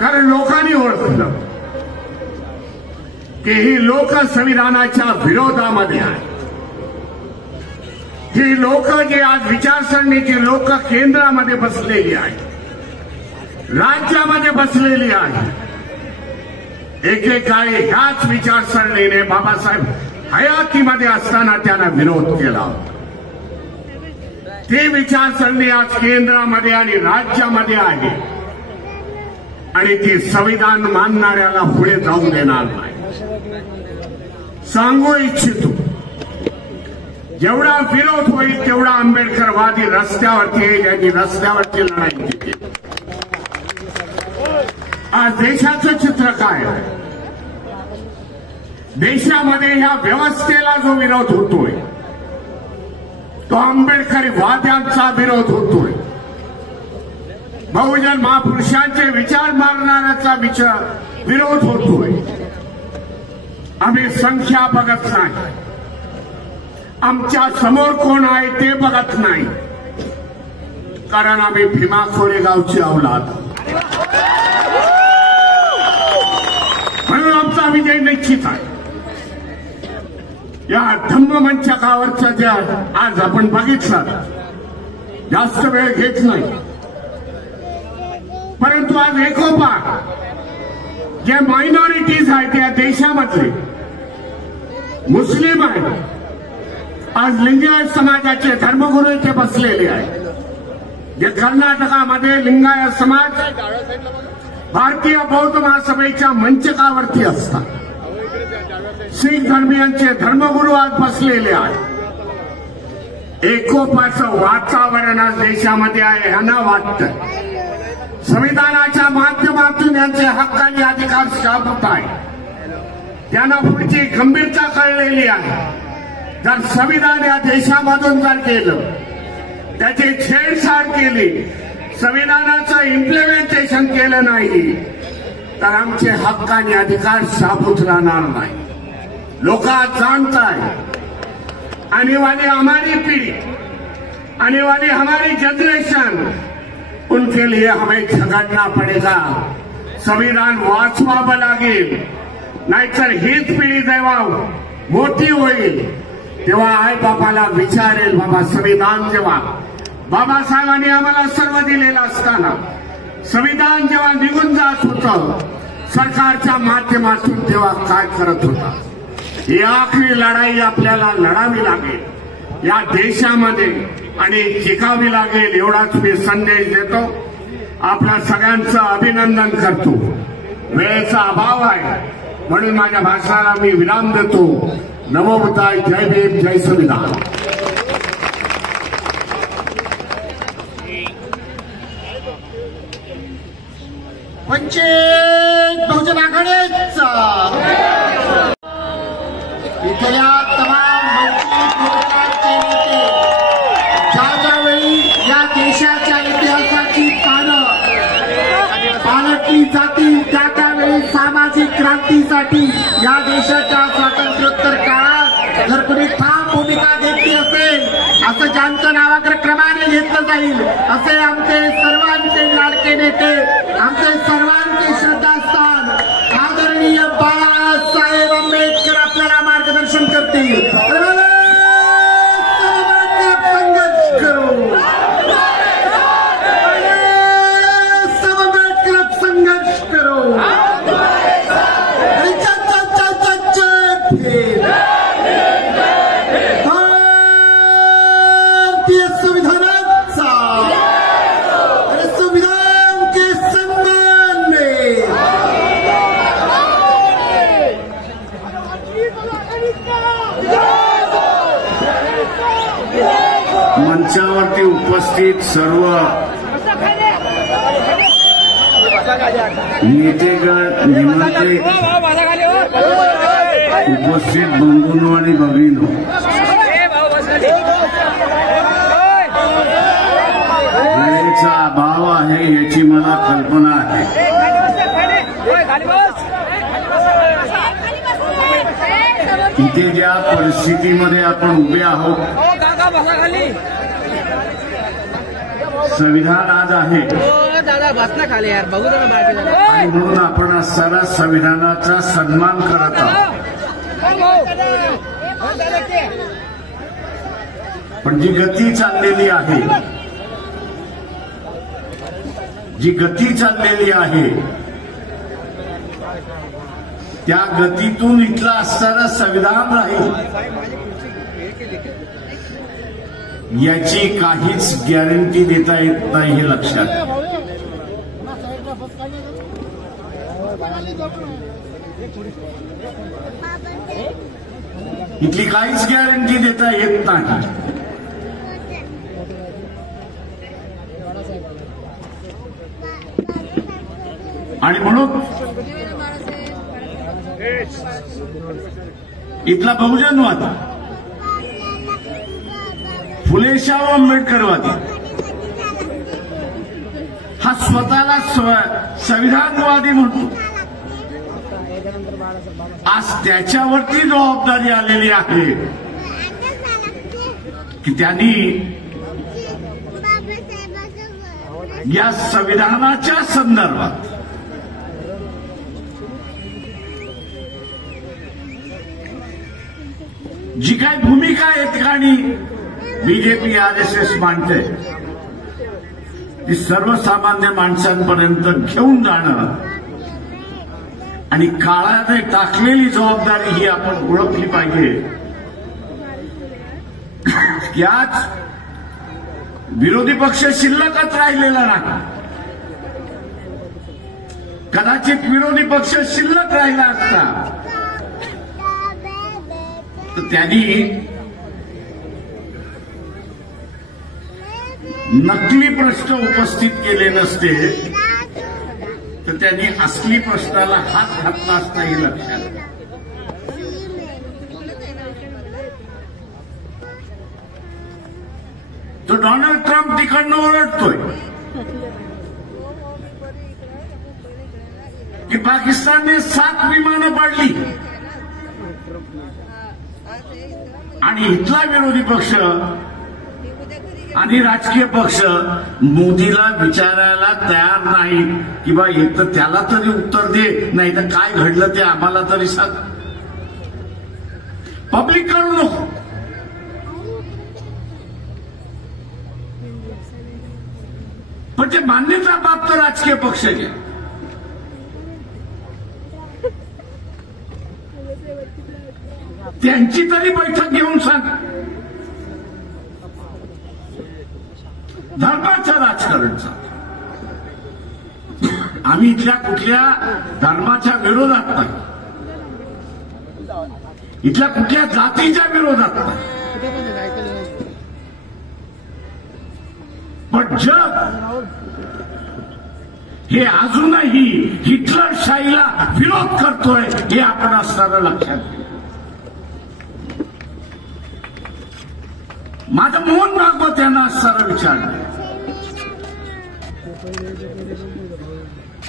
कारण लोकांनी ओळखलं की ही लोक संविधानाच्या विरोधामध्ये आहे. ही लोक जे आज विचारसरणीची लोक केंद्रामध्ये बसलेली आहेत, राज्यामध्ये बसलेली आहेत, एकेकाळी ह्याच विचारसरणीने बाबासाहेब हयातीमध्ये असताना त्यांना विरोध केला होता. ती विचारसरणी आज केंद्रामध्ये आणि राज्यामध्ये आहे आणि ती संविधान मानणाऱ्याला पुढे जाऊ देणार नाही. सांगू इच्छितो जेवढा विरोध होईल तेवढा आंबेडकरवादी रस्त्यावरती येईल. यांनी रस्त्यावरची लढाई केली. आज देशाचं चित्र काय आहे? देशामध्ये ह्या व्यवस्थेला जो विरोध होतोय तो आंबेडकरी वाद्यांचा विरोध होतोय. बहुजन महापुरुषांचे विचार मारणाऱ्याचा विरोध होतोय. आम्ही संख्या बघत नाही, आमच्या समोर कोण आहे ते बघत नाही, कारण आम्ही भीमा कोरेगावची औलाद. म्हणून आमचा विजय निश्चित आहे. या धम्ममंचकावरचं जे आज आपण बघितलं, जास्त वेळ घेत नाही, परंतु आज एकोपा जे मायनॉरिटीज आहेत या देशामधले मुस्लिम आहेत, आज लिंगायत समाजाचे धर्मगुरू इथे बसलेले आहेत. जे कर्नाटकामध्ये लिंगायत समाज भारतीय बौद्ध महासभेच्या मंचकावरती असतात. शीख धर्मीयांचे धर्मगुरू आज बसलेले आहेत. एकोपाचं वातावरण आज देशामध्ये आहे यांना वाटतं. संविधानाच्या माध्यमातून यांचे हक्क आणि अधिकार शाबूत आहे. त्यांना पुढची गंभीरता कळलेली आहे. जर संविधान या देशामधून जर गेलं, त्याची छेडछाड केली, संविधानाचं इम्प्लिमेंटेशन केलं नाही, तर आमचे हक्क आणि अधिकार शाबूत राहणार नाही. लोक आज जानता है, आने वाली हमारी पीढ़ी, आने वाली हमारी जनरेशन, उनके लिए हमें झगड़ना पड़ेगा. संविधान वाचवावं लागेल, नाहीतर हीच पिढी जेव्हा मोठी होईल तेव्हा आई बाबाला विचारेल, बाबा संविधान जेव्हा बाबासाहेबांनी आम्हाला सर्व दिलेलं असताना संविधान जेव्हा निघून जात होतं सरकारच्या माध्यमातून, तेव्हा काय करत होता. ही आखरी लढाई आपल्याला लढावी लागेल या देशामध्ये आणि जिंकावी लागेल. एवढाच मी संदेश देतो. आपल्या सगळ्यांचं अभिनंदन करतो. वेळेचा अभाव आहे म्हणून माझ्या भाषणाला मी विराम देतो. नमो बुद्धाय. जय भीम, जय संविधान. वंचित बहुजन आघाडीचा इथल्या तमाम वंचित मोर्चाचे नेते ज्यावेळी या देशाच्या इतिहासाची पानं पालटली जातील, त्यावेळी सामाजिक क्रांतीसाठी या देशाच्या स्वातंत्र्योत्तर काळात जर कोणी ठाम भूमिका घेतली असेल, असं ज्यांचं नावाकडे क्रमाने घेतलं जाईल, असे आमचे सर्वांचे लाडके नेते, आमचे सर्वांचे श्रद्धास्थान आदरणीय बाळासाहेब आंबेडकर आपल्याला मार्गदर्शन करतील. संघर्ष करो, संघर्ष करो. भारतीय संविधानाचा आणि संविधान के सम्मान में मंचावरती उपस्थित सर्व नेतेगण, निमंत्रित उपस्थित बंधूंनो आणि भगिनींनो, वेळेचा अभाव आहे याची मला कल्पना आहे. इथे ज्या परिस्थितीमध्ये आपण उभे आहोत, संविधान आज आहे आणि म्हणून आपण सारा संविधानाचा सन्मान करत आहोत. पण जी गती चाललेली आहे, जी गती चाललेली आहे, त्या गतीतून इथला असणारं संविधान राहील याची काहीच गॅरंटी देता येत नाही, हे लक्षात. इथली काहीच गॅरंटी देता येत नाही. आणि म्हणून इथला बहुजनवाद फुलेशाह आंबेडकरवादी हा स्वतःला संविधानवादी म्हणतो. आज त्याच्यावरती जबाबदारी आलेली आहे की त्यांनी या संविधानाच्या संदर्भात जी काही भूमिका या ठिकाणी बीजेपी RSS मांडते ती सर्वसामान्य माणसांपर्यंत घेऊन जाणं आणि काळाने टाकलेली जबाबदारी ही आपण ओळखली पाहिजे की आज विरोधी पक्ष शिल्लकच राहिलेला नाही. कदाचित विरोधी पक्ष शिल्लक राहिला असता तर त्यांनी नकली प्रश्न उपस्थित केले नसते तर त्यांनी असली प्रश्नाला हात घातला असता हे लक्षात. तो डोनाल्ड ट्रम्प तिकडनं ओरडतोय की पाकिस्तानने 7 विमानं पाडली आणि इथला विरोधी पक्ष आणि राजकीय पक्ष मोदीला विचारायला तयार नाही की बा एक तर त्याला तरी उत्तर दे, नाही तर काय घडलं ते आम्हाला तरी सांग. पब्लिक करू नको. पण जे मान्यता प्राप्त राजकीय पक्ष जे त्यांची तरी बैठक घेऊन सांग. धर्माच्या राजकारणचा आम्ही इथल्या कुठल्या धर्माच्या विरोधात नाही, इथल्या कुठल्या जातीच्या विरोधात नाही. पण जग हे अजूनही हिटलरशाहीला विरोध करतोय हे आपण असणारं लक्षात घ्या. माझं मोहन भागवत यांना असणारं विचारलं,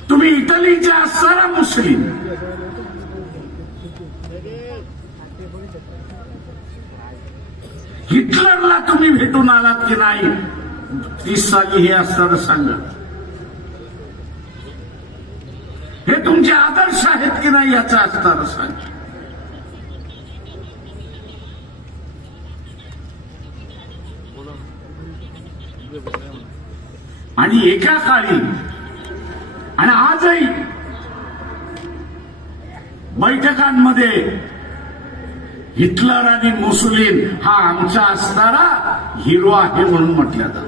तुम्ही इटलीचे असणारा मुस्लिम हिटलरला तुम्ही भेटून आलात की नाही 30 साली हे असणारं सांगा. हे तुमचे आदर्श आहेत की नाही याचं असणारं सांगा. आणि एका काळी आणि आजही बैठकांमध्ये हिटलर आणि मुसोलिन हा आमचा असणारा हिरो आहे म्हणून म्हटलं जातं.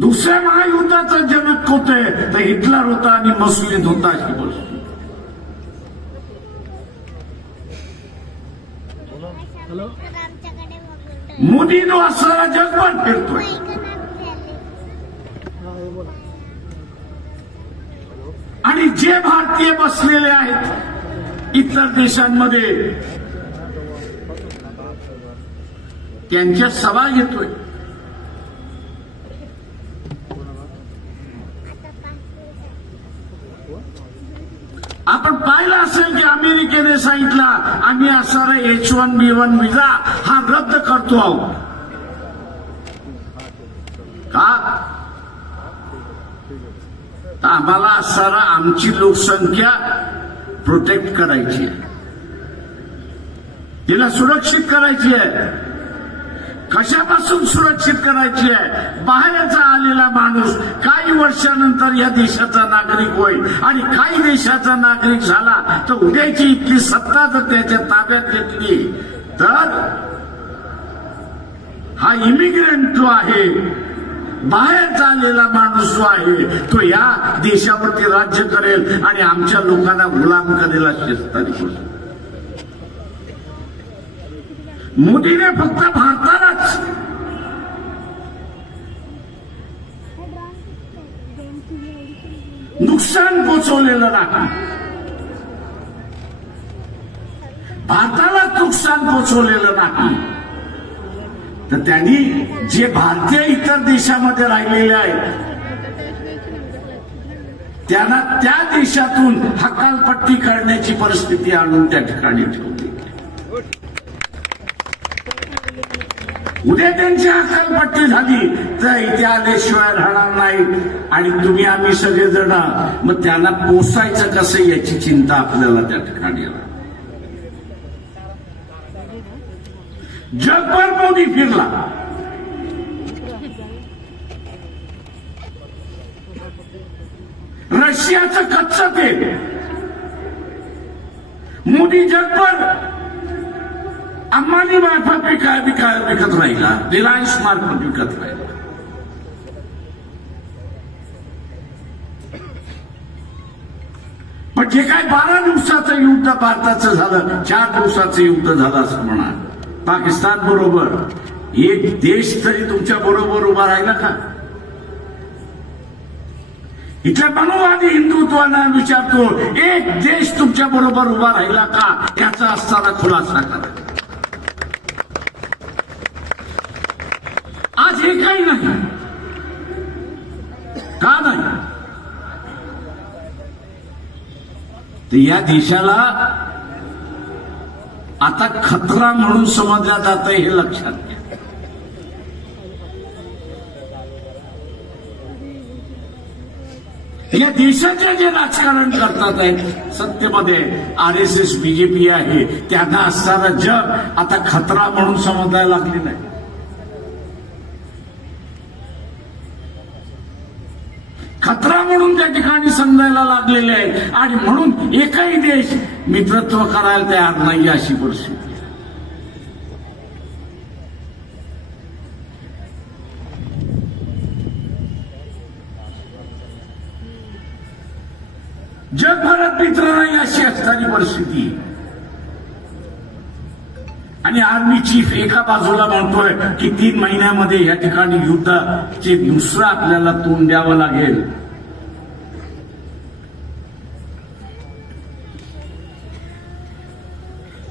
दुसऱ्या महायुद्धाचा जनक होते तर हिटलर होता आणि मुसोलिन होता अशी गोष्ट. मोदी जो असणारा जगभर फिरतोय आणि जे भारतीय बसलेले आहेत इतर देशांमध्ये त्यांच्या सभा घेतोय. आपण पाहिलं असेल की अमेरिकेने सांगितलं आम्ही असणारा H1B1 विजा हा रद्द करतो आहोत. का तर आम्हाला असणारा आमची लोकसंख्या प्रोटेक्ट करायची आहे, तिला सुरक्षित करायची आहे. कशापासून सुरक्षित करायची आहे? बाहेरचा आलेला माणूस काही वर्षानंतर या देशाचा नागरिक होईल आणि काही देशाचा नागरिक झाला तर उद्याची इथली सत्ता जर त्याच्या ताब्यात घेतली तर हा इमिग्रंट जो आहे, बाहेरचा आलेला माणूस जो आहे तो या देशावरती राज्य करेल आणि आमच्या लोकांना गुलाम करेल अशी असणारी गोष्ट. मोदीने फक्त भारतालाच नुकसान पोचवलेलं नाही, भारतालाच नुकसान पोचवलेलं नाही तर त्यांनी जे भारतीय इतर देशामध्ये राहिलेले आहेत त्यांना त्या देशातून हकालपट्टी करण्याची परिस्थिती आणून त्या ठिकाणी ठेवली. उद्या त्यांची हकालपट्टी झाली तर इथे आल्याशिवाय राहणार नाही आणि तुम्ही आम्ही सगळेजण मग त्यांना पोसायचं कसं याची चिंता आपल्याला त्या ठिकाणी आहे. जगभर मोदी फिरला. रशियाचं कच्चं तेल मोदी जगभर अंबानी मार्फत विकत राहिला, रिलायन्स मार्फत विकत राहिला. पण जे काय 12 दिवसाचं युद्ध भारताचं झालं, 4 दिवसाचं युद्ध झालं असं म्हणा. पाकिस्तान बरोबर एक देश तरी तुमच्या बरोबर उभा राहिला का? इथल्या मनुवादी हिंदुत्वाला विचारतो, एक देश तुमच्या बरोबर उभा राहिला का याचा असताना खुलासा करा. आज एकही नाही. का नाही? तर या देशाला आता खतरा म्हणून समजला जात हे लक्षात घ्या. या देशाचे जे राजकारण करतात आहेत सत्तेमध्ये RSS BJP आहे त्यांना असणारं जग आता खतरा म्हणून समजायला लागले नाही. खतरा म्हणून त्या ठिकाणी समजायला लागलेले आहे आणि म्हणून एकही देश मित्रत्व करायला तयार नाही अशी परिस्थिती. जगभरात मित्र नाही अशी असणारी परिस्थिती. आणि आर्मी चीफ एका बाजूला म्हणतोय की 3 महिन्यामध्ये या ठिकाणी युद्धाचे दुसरं आपल्याला तोंड द्यावं लागेल.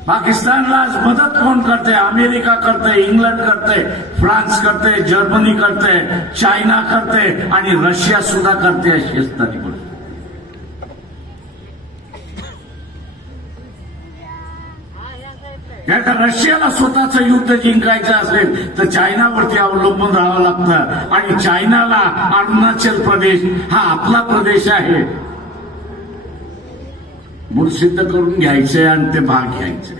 पाकिस्तानला आज मदत कोण करते? अमेरिका करते, इंग्लंड करते, फ्रान्स करते, जर्मनी करते, चायना करते आणि रशिया सुद्धा करते अशी असणारी परिस्थिती. रशियाला स्वतःचं युद्ध जिंकायचं असेल तर चायनावरती अवलंबून राहावं लागतं आणि चायनाला अरुणाचल प्रदेश हा आपला प्रदेश आहे म्हणून सिद्ध करून घ्यायचंय आणि ते भाग घ्यायचे.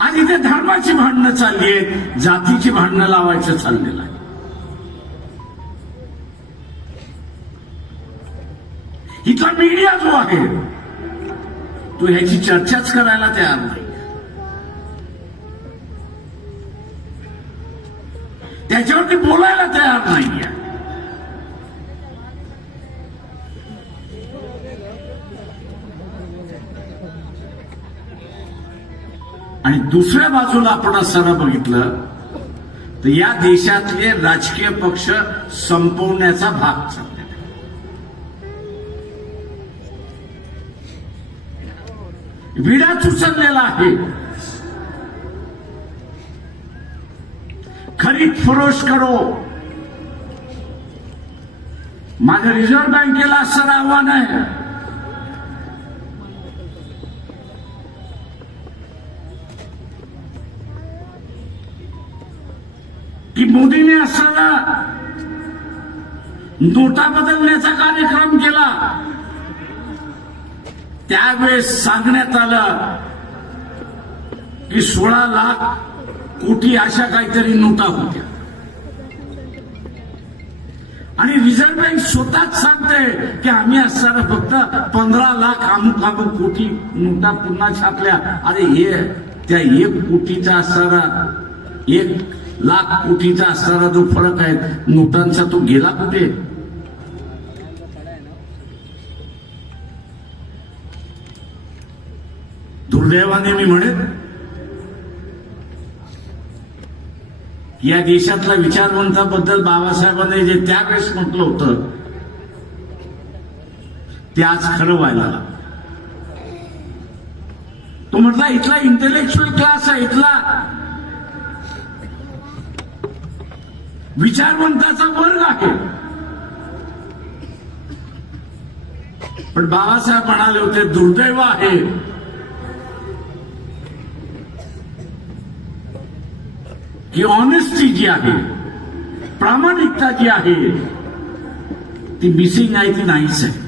आज इथे धर्माची भांडणं चालली आहेत, जातीची भांडणं लावायचं चाललेलं आहे. इथला मीडिया जो आहे तो ह्याची चर्चाच करायला तयार नाही. त्याच्यावरती बोलायला तयार नाहीये. आणि दुसऱ्या बाजूला आपण असं बघितलं तर या देशातले राजकीय पक्ष संपवण्याचा भाग चालला. विडाच उचललेला आहे. खरीद फरोश करो. माझं रिझर्व्ह बँकेला असं आव्हान आहे की मोदीने असताना नोटा बदलण्याचा कार्यक्रम केला. त्यावेळेस सांगण्यात आलं की 16 लाख कोटी अशा काहीतरी नोटा होत्या आणि रिझर्व्ह बँक स्वतःच सांगते की आम्ही असताना फक्त 15 लाख अमुक कोटी नोटा पुन्हा छापल्या. अरे हे त्या 1 कोटीचा असणारा 1 लाख कोटीचा असणारा जो फरक आहे नोटांचा तो गेला कुठे? दुर्दैवाने मी म्हणेन या देशातल्या विचारवंताबद्दल बाबासाहेबांनी जे त्यावेळेस म्हटलं होतं ते आज खरं व्हायला लागलं. तो म्हटला इथला इंटेलेक्च्युअल क्लास आहे, इथला विचारवंताचा वर्ग आहे. पण बाबासाहेब म्हणाले होते दुर्दैव आहे की ऑनेस्टी जी आहे, प्रामाणिकता जी आहे ती मिसिंग आहे, ती नाहीच आहे.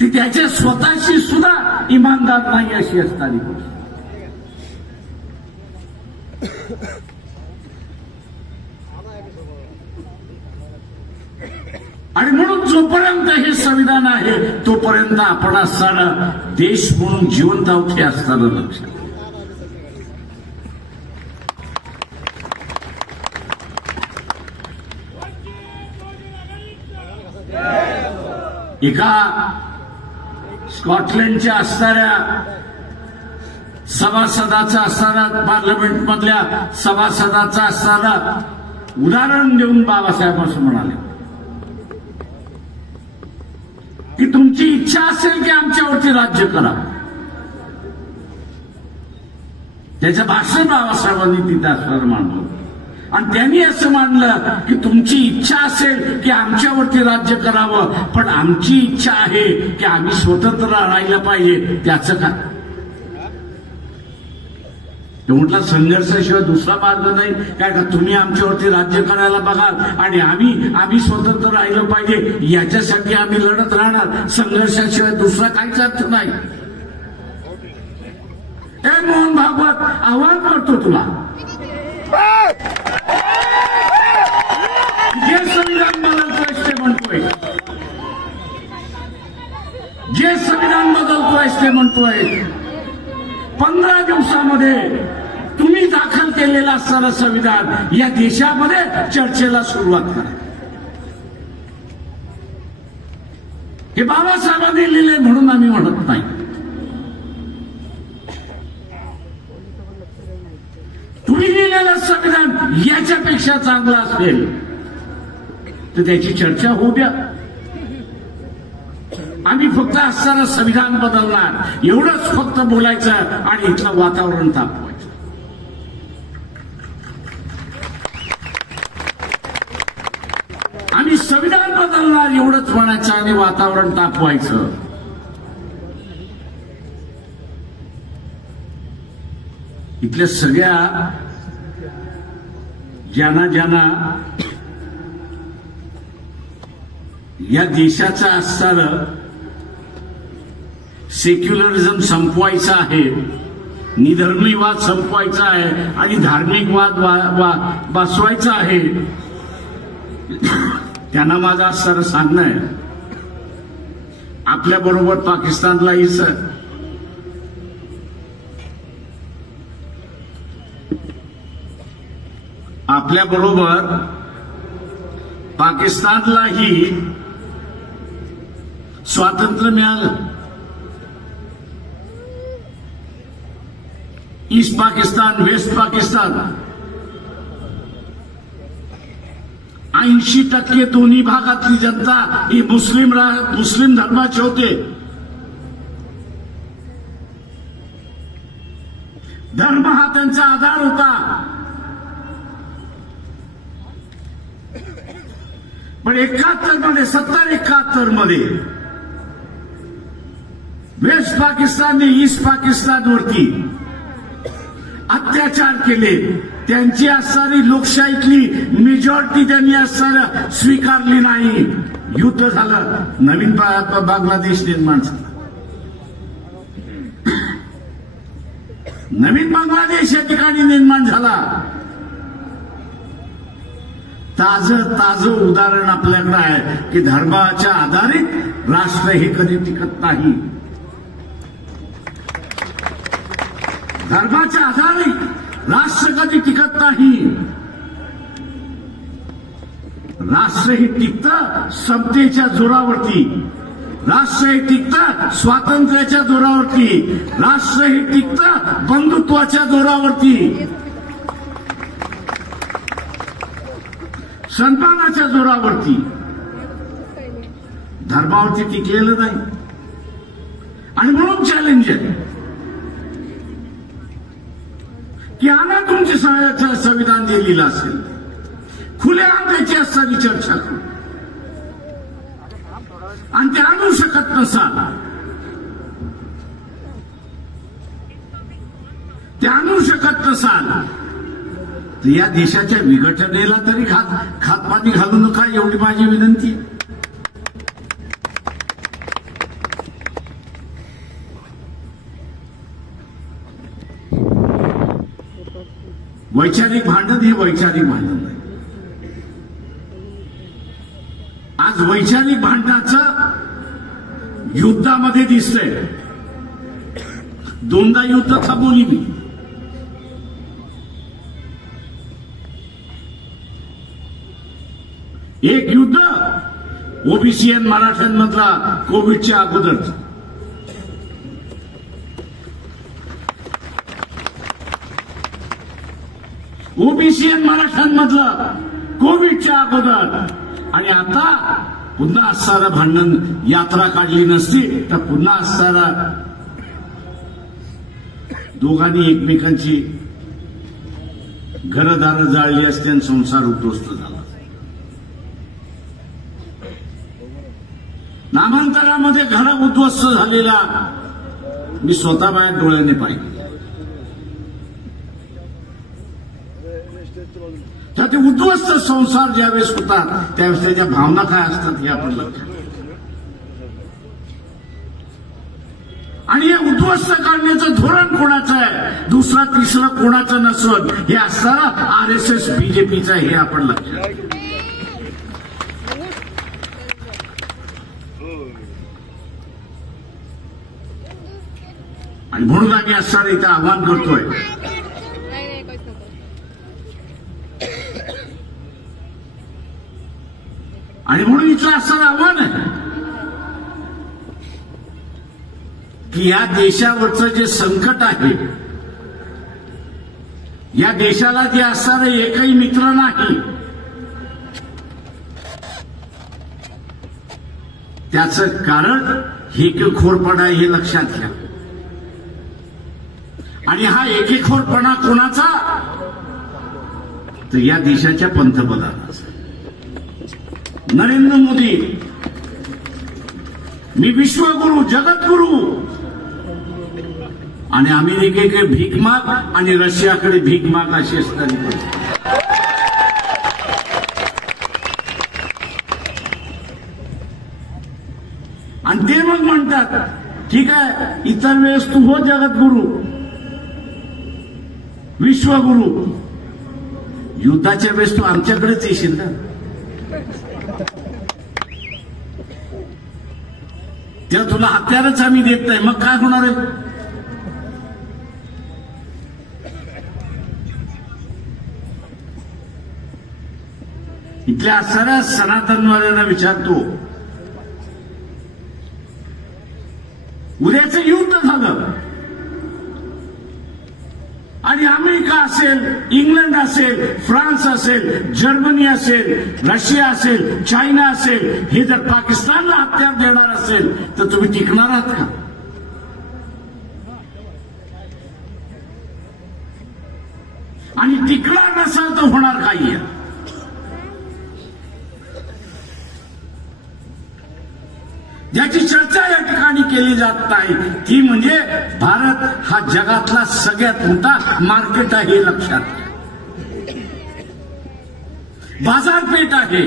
ती त्याच्या स्वतःशी सुद्धा इमानदार नाही अशी असणारी गोष्ट. आणि म्हणून जोपर्यंत हे संविधान आहे तोपर्यंत आपण असताना देश म्हणून जिवंत आहोत हे असताना लक्षात. एका स्कॉटलंडच्या असणाऱ्या सभासदाचा असणारा, पार्लमेंट मधल्या सभासदाचा असणारा उदाहरण देऊन बाबासाहेब असं म्हणाले की तुमची इच्छा असेल की आमच्यावरती राज्य करा. त्याचं भाषण बाबासाहेबांनी तिथे असणारं मांडलं आणि त्यांनी असं मांडलं की तुमची इच्छा असेल की आमच्यावरती राज्य करावं, पण आमची इच्छा आहे की आम्ही स्वतंत्र राहायला पाहिजे. त्याचं काय ते म्हटलं, संघर्षाशिवाय दुसरा मार्ग नाही काय का तुम्ही आमच्यावरती राज्य करायला बघाल आणि आम्ही स्वतंत्र राहिलं पाहिजे याच्यासाठी आम्ही लढत राहणार. संघर्षाशिवाय दुसरा काहीच अर्थ नाही. ए मोहन भागवत, आव्हान करतो तुला, जे संविधान बदलतोय ते म्हणतोय, जे संविधान बदलतोय ते म्हणतोय 15 दिवसामध्ये तुम्ही दाखल केलेलं असणारं संविधान या देशामध्ये चर्चेला सुरुवात करा. हे बाबासाहेबांनी लिहिले म्हणून आम्ही म्हणत नाही. तुम्ही लिहिलेलं संविधान याच्यापेक्षा चांगलं असेल तर त्याची चर्चा होऊ द्या. आम्ही फक्त असताना संविधान बदलणार एवढंच फक्त बोलायचं आणि इथलं वातावरण तापवायचं. आम्ही संविधान बदलणार एवढंच म्हणायचं आणि वातावरण तापवायचं. इथल्या सगळ्या ज्यांना या देशाचं असणारं सेक्युलरिझम संपवायचं आहे, निधर्मीवाद संपवायचा आहे आणि धार्मिक वाद बसवायचा आहे, त्यांना माझं असणारं सांगणं आहे आपल्याबरोबर पाकिस्तानलाही आपल्याबरोबर पाकिस्तानलाही स्वातंत्र्य मिळालं. ईस्ट पाकिस्तान, वेस्ट पाकिस्तान 80% दोन्ही भागातली जनता ही मुस्लिम धर्माचे होते. धर्म हा त्यांचा आधार होता. पण 71 मध्ये वेस्ट पाकिस्तानने ईस्ट पाकिस्तानवरती अत्याचार केले. त्यांची असणारी लोकशाहीतली मेजॉरिटी त्यांनी असणारं स्वीकारली नाही. युद्ध झालं, नवीन बांगलादेश निर्माण झाला. नवीन बांगलादेश या ठिकाणी निर्माण झाला. ताजं उदाहरण आपल्याकडे आहे की धर्माच्या आधारित राष्ट्र हे कधी टिकत नाही. धर्माच्या आधारित राष्ट्र कधी टिकत नाही. राष्ट्र हे टिकतं समतेच्या जोरावरती. राष्ट्र हे टिकतं स्वातंत्र्याच्या जोरावरती. राष्ट्र हे टिकतं बंधुत्वाच्या जोरावरती, सन्मानाच्या जोरावरती. धर्मावरती टिकलेलं नाही. आणि म्हणून चॅलेंज आहे की आणा तुमचे संविधान जे लिहिलं असेल खुलेआम त्याची असणारी चर्चा करू. आणि ते आणू शकत नसाल, ते आणू शकत नसाल तर या देशाच्या विघटनेला तरी खातपाणी घालू नका, एवढी माझी विनंती आहे. वैचारिक भांडण हे वैचारिक भांडण नाही. आज वैचारिक भांडणाचं युद्धामध्ये दिसतंय. दोनदा युद्ध थांबवली मी. एक युद्ध ओबीसीएन मराठ्यांमधला कोविडच्या अगोदरच, ओबीसीएन मराठ्यांमधलं कोविडच्या अगोदर. आणि आता पुन्हा असणारं भांडण, यात्रा काढली नसती तर पुन्हा असणारा दोघांनी एकमेकांची घरदारं जाळली असती आणि संसार उद्ध्वस्त झाला. नामांतरामध्ये घर उद्ध्वस्त झालेला मी स्वतः माझ्या डोळ्याने पाहिले. तर ते उद्ध्वस्त संसार ज्यावेळेस होतात त्यावेळेस त्याच्या भावना काय असतात हे आपण लक्षात. आणि हे उद्ध्वस्त करण्याचं धोरण कोणाचं आहे, दुसरा तिसरं कोणाचं नसत, हे असणारा आरएसएस बीजेपीचं हे आपण लक्षात. आणि म्हणून आम्ही असणारं इथं आव्हान करतोय आणि म्हणून इथलं असणारं आव्हान आहे की या देशावरचं जे संकट आहे, या देशाला जे असणारं एकही मित्र नाही, त्याचं कारण एकेखोरपणा हे लक्षात घ्या. आणि हा एकेखोरपणा कोणाचा, तर या देशाच्या पंतप्रधानाचा नरेंद्र मोदी. मी विश्वगुरु, जगद्गुरु, आणि अमेरिकेकडे भीक माग आणि रशियाकडे भीक माग अशी असणारी परिस्थिती. आणि ते मग म्हणतात ठीक आहे, इतर वेळेस तू हो जगद्गुरु, विश्वगुरु, युद्धाच्या वेळेस तू आमच्याकडेच येशील ना. तेव्हा तुला हत्यारच आम्ही देत नाही, मग काय होणार आहे. इथल्या असणाऱ्या सनातनवाद्यांना विचारतो, उद्याचं युद्ध झालं आणि अमेरिका असेल, इंग्लंड असेल, फ्रान्स असेल, जर्मनी असेल, रशिया असेल, चायना असेल, हे जर पाकिस्तानला हत्यार देणार असेल तर तुम्ही टिकणार आहात का. आणि टिकणार नसाल तर होणार काही आहे. ज्याची चर्चा या ठिकाणी केली जात नाही ती म्हणजे भारत हा जगातला सगळ्यात मोठा मार्केट आहे, हे लक्षात घ्या. बाजारपेठ आहे.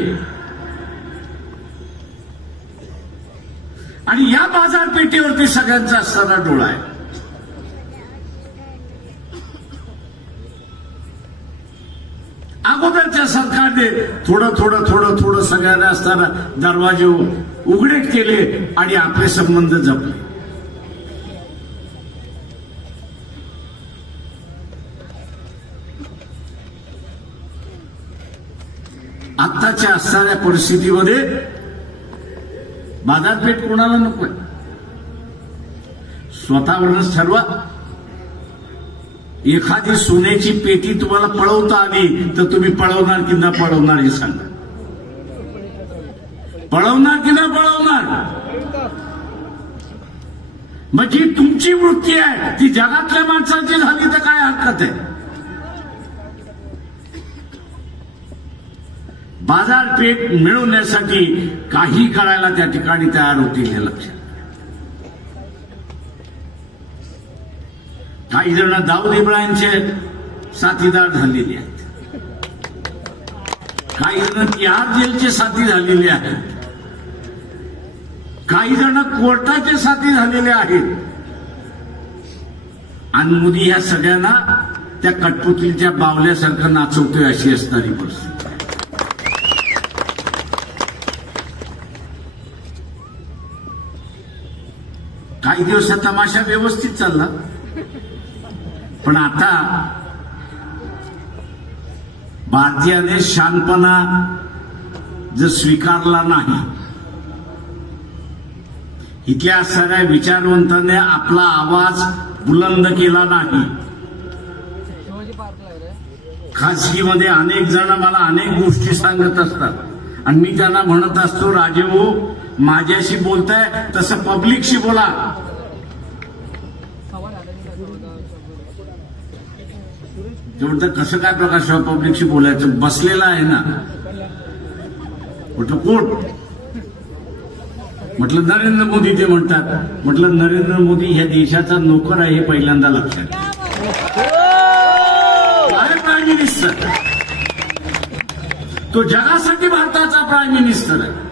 आणि या बाजारपेठेवरती सगळ्यांचा असणारा डोळा आहे. अगोदरच्या सरकारने थोडं थोडं थोडं थोडं सगळ्यांना असताना दरवाजे उघडे केले आणि आपले संबंध जपले. आत्ताच्या असणाऱ्या परिस्थितीमध्ये बाजारपेठ कोणाला नकोय. स्वतःवरूनच ठरवा. एखादी सोन्याची पेटी तुम्हाला पळवता आली तर तुम्ही पळवणार की न पळवणार हे सांगा. पळवणार की नाही पळवणार? मग जी तुमची वृत्ती आहे ती जगातल्या माणसांची झाली तर काय हरकत आहे? बाजारपेठ मिळवण्यासाठी काही करायला त्या ठिकाणी तयार होतील हे लक्षात. काही जण दाऊद इब्राहिमचे साथीदार झालेले आहेत, काही जण तिहार जेलचे साथी झालेले आहेत, काही जण कोर्टाचे साथी झालेले आहेत. आणि मोदी ह्या सगळ्यांना त्या कठपुतलीच्या बावल्यासारखं नाचवतोय अशी असणारी परिस्थिती. काही दिवस तमाशा व्यवस्थित चालला, पण आता भारतीयाने शांतपणा जर स्वीकारला नाही, इथल्या सगळ्या विचारवंतांनी आपला आवाज बुलंद केला नाही, खासगीमध्ये अनेक जण मला अनेक गोष्टी सांगत असतात आणि मी त्यांना म्हणत असतो, राजेभाऊ माझ्याशी बोलताय तसं पब्लिकशी बोला. ते म्हणतात कसं काय प्रकाशराव पब्लिकशी बोलायचं, बसलेला आहे ना. म्हटलं कोण? म्हटलं नरेंद्र मोदी. ते म्हणतात, म्हटलं नरेंद्र मोदी ह्या देशाचा नोकर आहे हे पहिल्यांदा लक्षात आहे. प्राईम मिनिस्टर तो जगासाठी भारताचा प्राईम मिनिस्टर आहे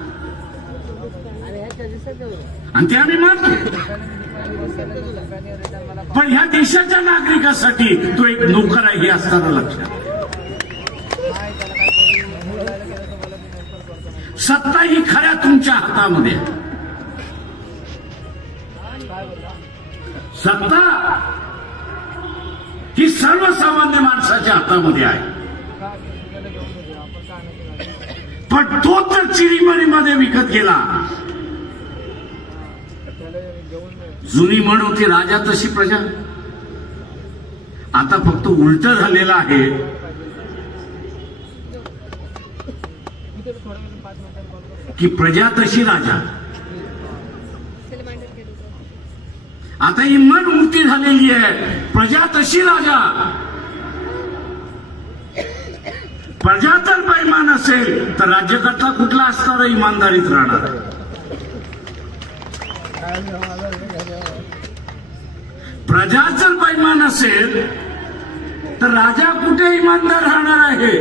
आणि ते आम्ही मानतो. पण ह्या देशाच्या नागरिकासाठी तो एक नोकर आहे हे असताना लक्षात. सत्ता ही खऱ्या तुमच्या हातामध्ये आहे. सत्ता ही सर्वसामान्य माणसाच्या हातामध्ये आहे. पण तो तर चिरीमणीमध्ये विकत गेला. जुनी म्हण होती राजा तशी प्रजा. आता फक्त उलट झालेलं आहे. की प्रजा तशी राजा. आता ही म्हण उलटी झालेली आहे. प्रजा तशी राजा. प्रजा तर बेईमान असेल तर राज्यकर्ता कुठला असणार इमानदारीत राहणार. प्रजा जर बेईमान असेल तर राजा कुठे इमानदार राहणार आहे.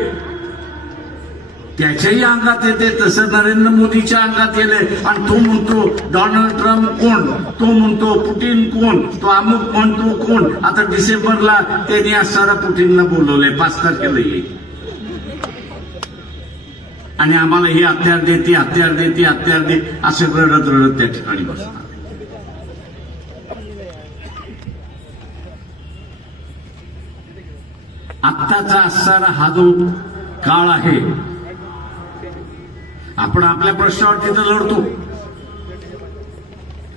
त्याच्याही अंगात येते तसं नरेंद्र मोदीच्या अंगात येले. आणि तो म्हणतो डोनाल्ड ट्रम्प कोण, तो म्हणतो पुटिन कोण, तो अमुक म्हणतो कोण. आता डिसेंबरला त्यांनी असणारा पुटिनला बोलवलंय, 5 तारखेला येईल आणि आम्हाला हे हत्यार दे, ती हत्यार दे, ती हत्यार दे असं रडत रडत त्या ठिकाणी बसतात. आत्ताचा असणारा हा जो काळ आहे, आपण आपल्या प्रश्नावरती तर लढतो.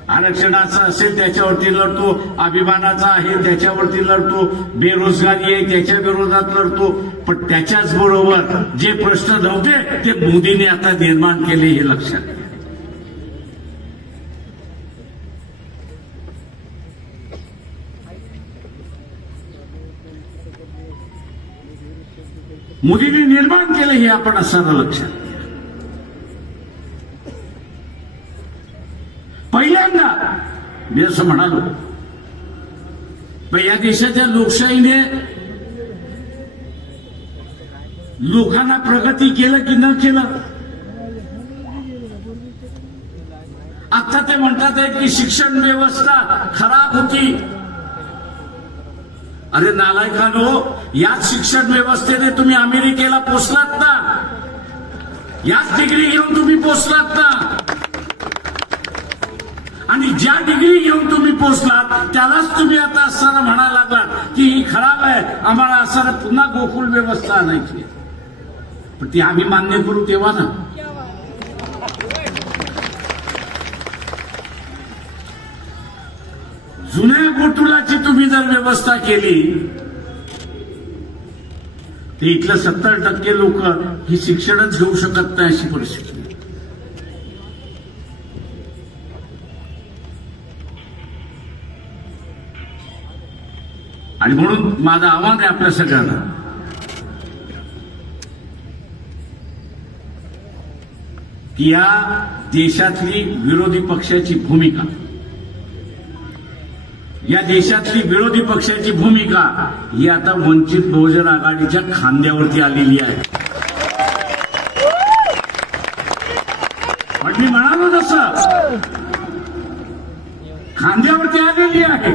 आरक्षणाचा असेल त्याच्यावरती लढतो, अभिमानाचा आहे त्याच्यावरती लढतो, बेरोजगारी आहे त्याच्या विरोधात लढतो. पण त्याच्याच बरोबर जे प्रश्न नव्हते ते मोदींनी आता निर्माण केले हे लक्षात घ्या. मोदींनी निर्माण केलं हे आपण असं लक्षात घ्या. पहिल्यांदा मी असं म्हणालो, या देशाच्या लोकशाहीने लोकांना प्रगती केलं की न केलं. आता ते म्हणतात आहेत की शिक्षण व्यवस्था खराब होती. अरे नालायकांनो, याच शिक्षण व्यवस्थेने तुम्ही अमेरिकेला पोचलात ना, याच डिग्री घेऊन तुम्ही पोचलात ना. आणि ज्या डिग्री घेऊन तुम्ही पोचलात त्यालाच तुम्ही आता असताना म्हणायला लागलात की ही खराब आहे, आम्हाला असताना पुन्हा गोकुळ व्यवस्था आणायची. पण ती आम्ही मान्य करू तेव्हा ना. जुन्या गोकुळाची तुम्ही जर व्यवस्था केली तर इथलं 70% लोक ही शिक्षणच घेऊ शकत नाही अशी परिस्थिती. आणि म्हणून माझं आव्हान आहे आपल्या सगळ्यांना, की या देशातली विरोधी पक्षाची भूमिका, या देशातली विरोधी पक्षाची भूमिका ही आता वंचित बहुजन आघाडीच्या खांद्यावरती आलेली आहे. पण मी म्हणालो तसं खांद्यावरती आलेली आहे,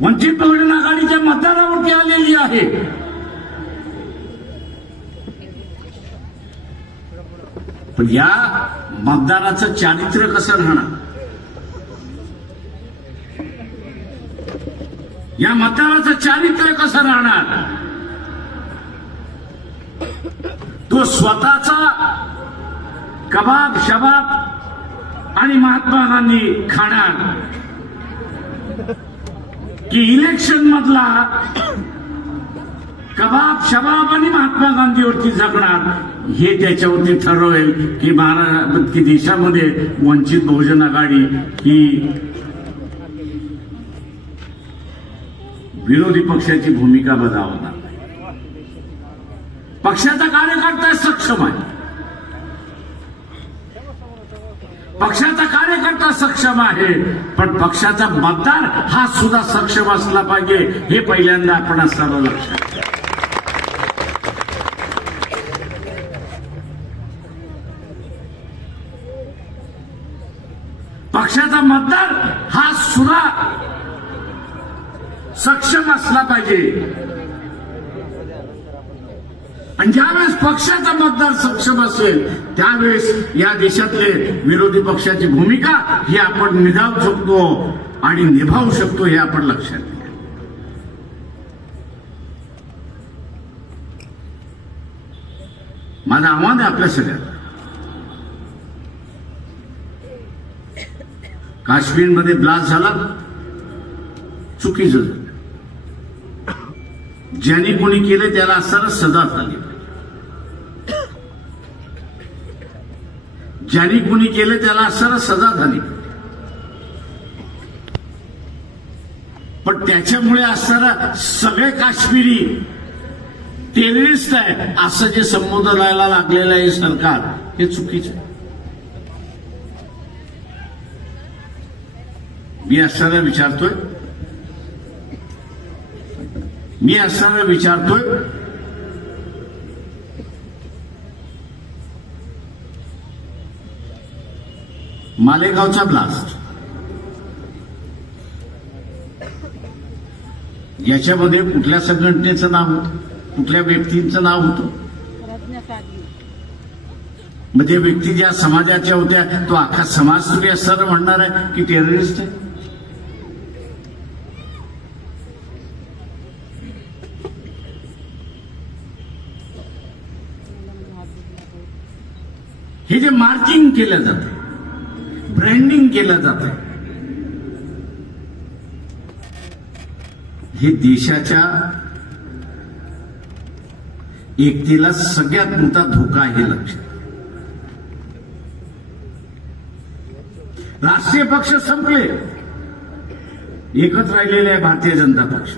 वंचित बहुजन आघाडीच्या मतदारावरती आलेली आहे. पण या मतदाराचं चारित्र्य कसं राहणार, या मतदाराचं चारित्र्य कसं राहणार, तो स्वतःचा कबाब शबाब आणि महात्मा गांधी खाणार की इलेक्शन मधला कबाब शबाब आणि महात्मा गांधीवरती जगणार, हे त्याच्यावरती ठरवेल की देशामध्ये वंचित बहुजन आघाडी ही विरोधी पक्षाची भूमिका बजावणार. पक्षाचा कार्यकर्ता सक्षम आहे, पक्षाचा कार्यकर्ता सक्षम आहे, पण पक्षाचा मतदार हा सुद्धा सक्षम असला पाहिजे, हे पहिल्यांदा आपण असताना लक्षात. पक्षाचा मतदार हा सुद्धा सक्षम असला पाहिजे. आणि ज्यावेळेस पक्षाचा मतदार सक्षम असेल त्यावेळेस या देशातले विरोधी पक्षाची भूमिका ही आपण निभावू शकतो आणि निभावू शकतो, हे आपण लक्षात घ्या. माझं आव्हान आहे आपल्या सगळ्यांना, काश्मीरमध्ये ब्लास्ट झाला, चुकीचं झालं, ज्यांनी कोणी केले त्याला असताना सजा झाली, ज्यांनी कोणी केले त्याला असताना सजा झाली. पण त्याच्यामुळे असताना सगळे काश्मीरी टेररिस्ट आहे असं जे संबोधनाला लागलेलं आहे सरकार, हे चुकीचं आहे. मी असताना विचारतोय मालेगावचा ब्लास्ट, याच्यामध्ये कुठल्या संघटनेचं नाव होतं, कुठल्या व्यक्तींचं नाव होतं? म्हणजे व्यक्ती ज्या समाजाच्या होत्या तो अख्खा समाज तुम्ही असताना म्हणणार आहे की टेररिस्ट आहे? हे जे मार्किंग केलं जातं, ब्रँडिंग केलं जातं, हे देशाच्या एकतेला सगळ्यात मोठा धोका आहे, लक्षात. राष्ट्रीय पक्ष संपले, एकच राहिलेले आहे भारतीय जनता पक्ष.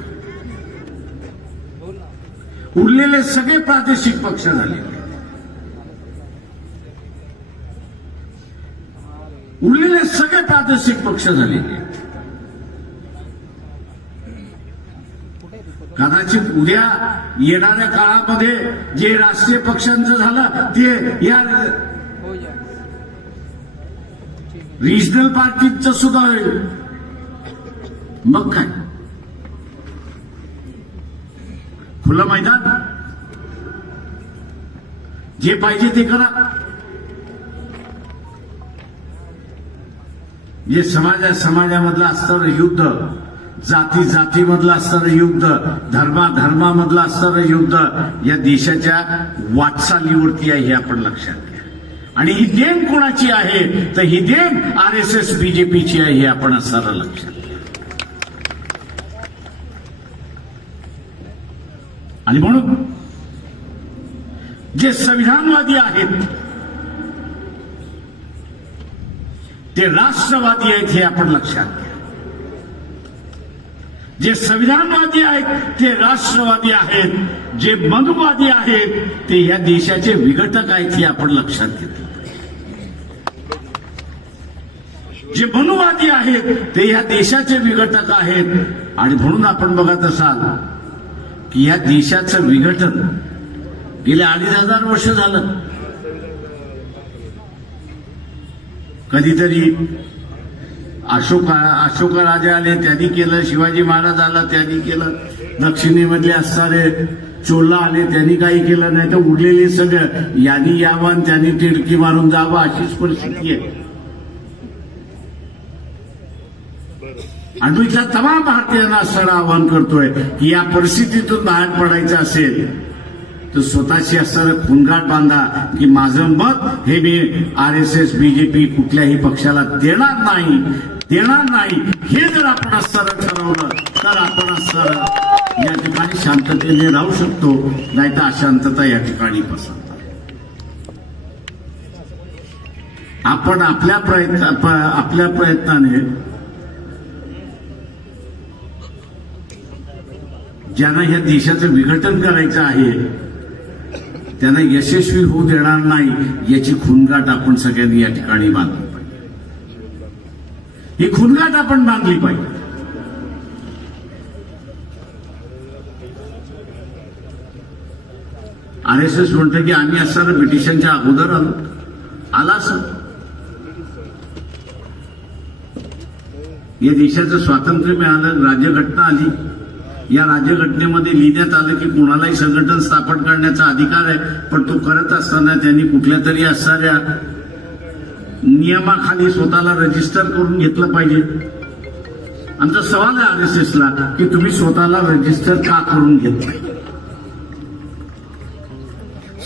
उरलेले सगळे प्रादेशिक पक्ष झालेले, उरलेले सगळे प्रादेशिक पक्ष झालेले. कदाचित उद्या येणाऱ्या काळामध्ये जे राष्ट्रीय पक्षांचं झालं ते या रिजनल पार्टीचं सुद्धा होईल. मग काय, खुलं मैदान, जे पाहिजे ते करा. जे समाजामधलं असणारं युद्ध, जातीमधलं असणारं युद्ध, धर्मामधलं असणारं युद्ध या देशाच्या वाटचालीवरती आहे, हे आपण लक्षात घ्या. आणि ही देण कोणाची आहे तर ही देण RSS BJPची आहे, हे आपण असणारं लक्षात घ्या. आणि म्हणून जे संविधानवादी आहेत ते राष्ट्रवादी आहेत, हे आपण लक्षात घ्या. जे संविधानवादी आहेत ते राष्ट्रवादी आहेत, जे मनुवादी आहेत ते या देशाचे विघटक आहेत हे आपण लक्षात घेतलं. जे मनुवादी आहेत ते या देशाचे विघटक आहेत. आणि म्हणून आपण बघत असाल की या देशाचं विघटन गेल्या 2500 वर्ष झालं. कधीतरी अशोक राजे आले त्यांनी केलं, शिवाजी महाराज आला त्यांनी केलं, दक्षिणेमधले असणारे चोला आले त्यांनी काही केलं नाही, तर उरलेले सगळं यांनी यावं त्यांनी टिडकी मारून जावं अशीच परिस्थिती आहे. आणि इथल्या तमाम भारतीयांना असं आवाहन करतोय की या परिस्थितीतून बाहेर पडायचं असेल तर स्वतःशी असणारं खूनगाठ बांधा की माझं मत हे मी RSS BJP कुठल्याही पक्षाला देणार नाही. हे जर आपण असणारं ठरवलं तर आपण असणारं या ठिकाणी शांततेने राहू शकतो, नाही तर अशांतता या ठिकाणी पसरतात. आपण आपल्या प्रयत्नाने ज्यांना ह्या देशाचं विघटन करायचं आहे त्यांना यशस्वी होऊ देणार नाही याची खूनगाठ आपण सगळ्यांनी या ठिकाणी बांधली पाहिजे. ही खूनगाठ आपण बांधली पाहिजे. RSS म्हणतं की आम्ही असताना ब्रिटिशांच्या अगोदर आला असं. या देशाचं स्वातंत्र्य मिळालं, राज्यघटना आली. या राज्यघटनेमध्ये लिहिण्यात आलं की कोणालाही संघटन स्थापन करण्याचा अधिकार आहे, पण तो करत असताना त्यांनी कुठल्या तरी असणाऱ्या नियमाखाली स्वतःला रजिस्टर करून घेतलं पाहिजे. आमचा सवाल आहे RSSला की तुम्ही स्वतःला रजिस्टर का करून घेत नाही?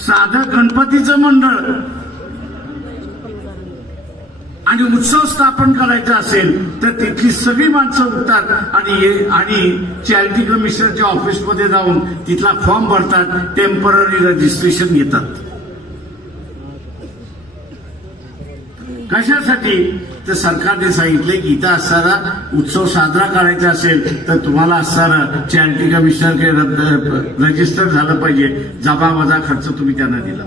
साधं गणपतीचं मंडळ आणि उत्सव स्थापन करायचा असेल तर तिथली सगळी माणसं उठतात आणि चॅरिटी कमिशनरच्या ऑफिसमध्ये जाऊन तिथला फॉर्म भरतात, टेम्पररी रजिस्ट्रेशन घेतात. कशासाठी? तर सरकारने सांगितले की इथं असणारा उत्सव साजरा करायचा असेल तर तुम्हाला असणारं चॅरिटी कमिशनर रजिस्टर झालं पाहिजे, जमा वजा खर्च तुम्ही त्यांना दिला.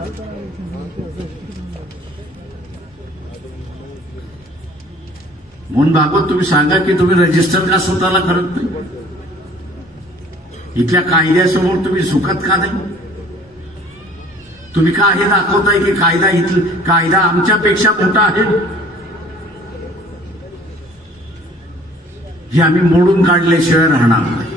म्हणून बाबत तुम्ही सांगा की तुम्ही रजिस्टर का स्वतःला करत नाही? इथल्या कायद्यासमोर तुम्ही झुकत का नाही? तुम्ही का हे दाखवताय की कायदा आमच्यापेक्षा मोठा आहे? हे आम्ही मोडून काढल्याशिवाय राहणार नाही.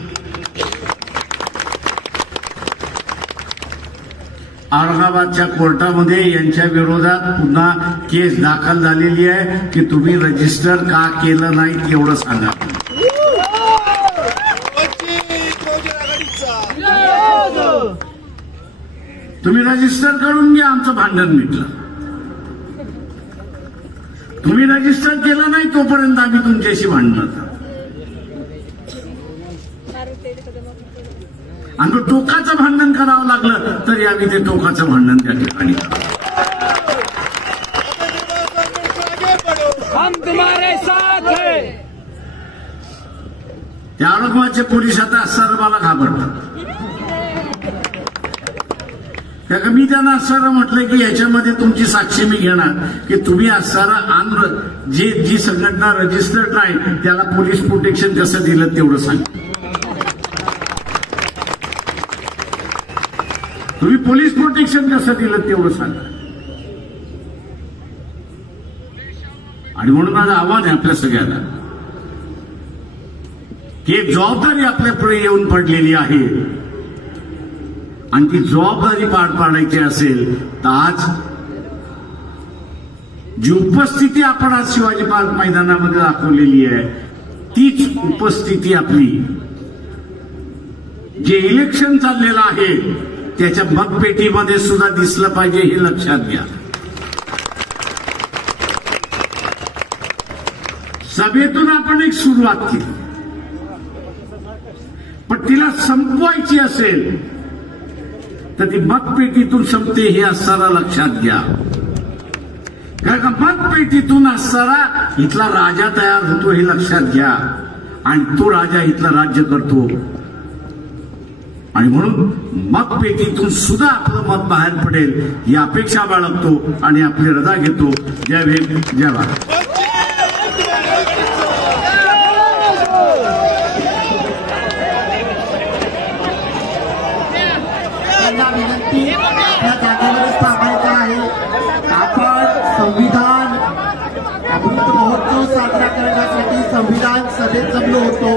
औरंगाबादच्या कोर्टामध्ये यांच्या विरोधात पुन्हा केस दाखल झालेली आहे की तुम्ही रजिस्टर का केलं नाही एवढं सांगा. तुम्ही रजिस्टर करून घ्या, आमचं भांडण मिटलं. तुम्ही रजिस्टर केलं नाही तोपर्यंत आम्ही तुमच्याशी भांडणार. आणि टोकाचं भांडण करावं लागलं तरी आम्ही ते टोकाचं भांडण त्या ठिकाणी. त्या औरंगाबादचे पोलीस आता असणारं मला घाबरतात. कारण मी त्यांना असणारं म्हटलं की याच्यामध्ये तुमची साक्षी मी घेणार की तुम्ही असणारं जी संघटना रजिस्टर्ड नाही त्याला पोलीस प्रोटेक्शन कसं दिलं तेवढं सांग. तुम्ही पोलीस प्रोटेक्शन कसं दिलं तेवढं सांगा. आणि म्हणून माझं आव्हान आहे आपल्या सगळ्यांना की एक जबाबदारी आपल्यापुढे येऊन पडलेली आहे आणि ती जबाबदारी पार पाडायची असेल तर आज जी उपस्थिती आपण आज शिवाजी पार्क मैदानामध्ये दाखवलेली आहे तीच उपस्थिती आपली जे इलेक्शन चाललेलं आहे त्याच्या मतपेटीमध्ये सुद्धा दिसलं पाहिजे हे लक्षात घ्या. सभेतून आपण एक सुरुवात केली पण तिला संपवायची असेल तर ती मतपेटीतून संपते हे असणारा लक्षात घ्या. कारण मतपेटीतून असणारा इथला राजा तयार होतो हे लक्षात घ्या. आणि तो राजा इथलं राज्य करतो. आणि म्हणून मतपेटीतून सुद्धा आपलं मत बाहेर पडेल ही अपेक्षा बाळगतो आणि आपली रजा घेतो. जय भीम, जय भारत. विनंती या जागेवरच थांबायचं आहे. आपण संविधान अमृत महोत्सव साजरा करण्यासाठी संविधान सभेत जमलो होतो.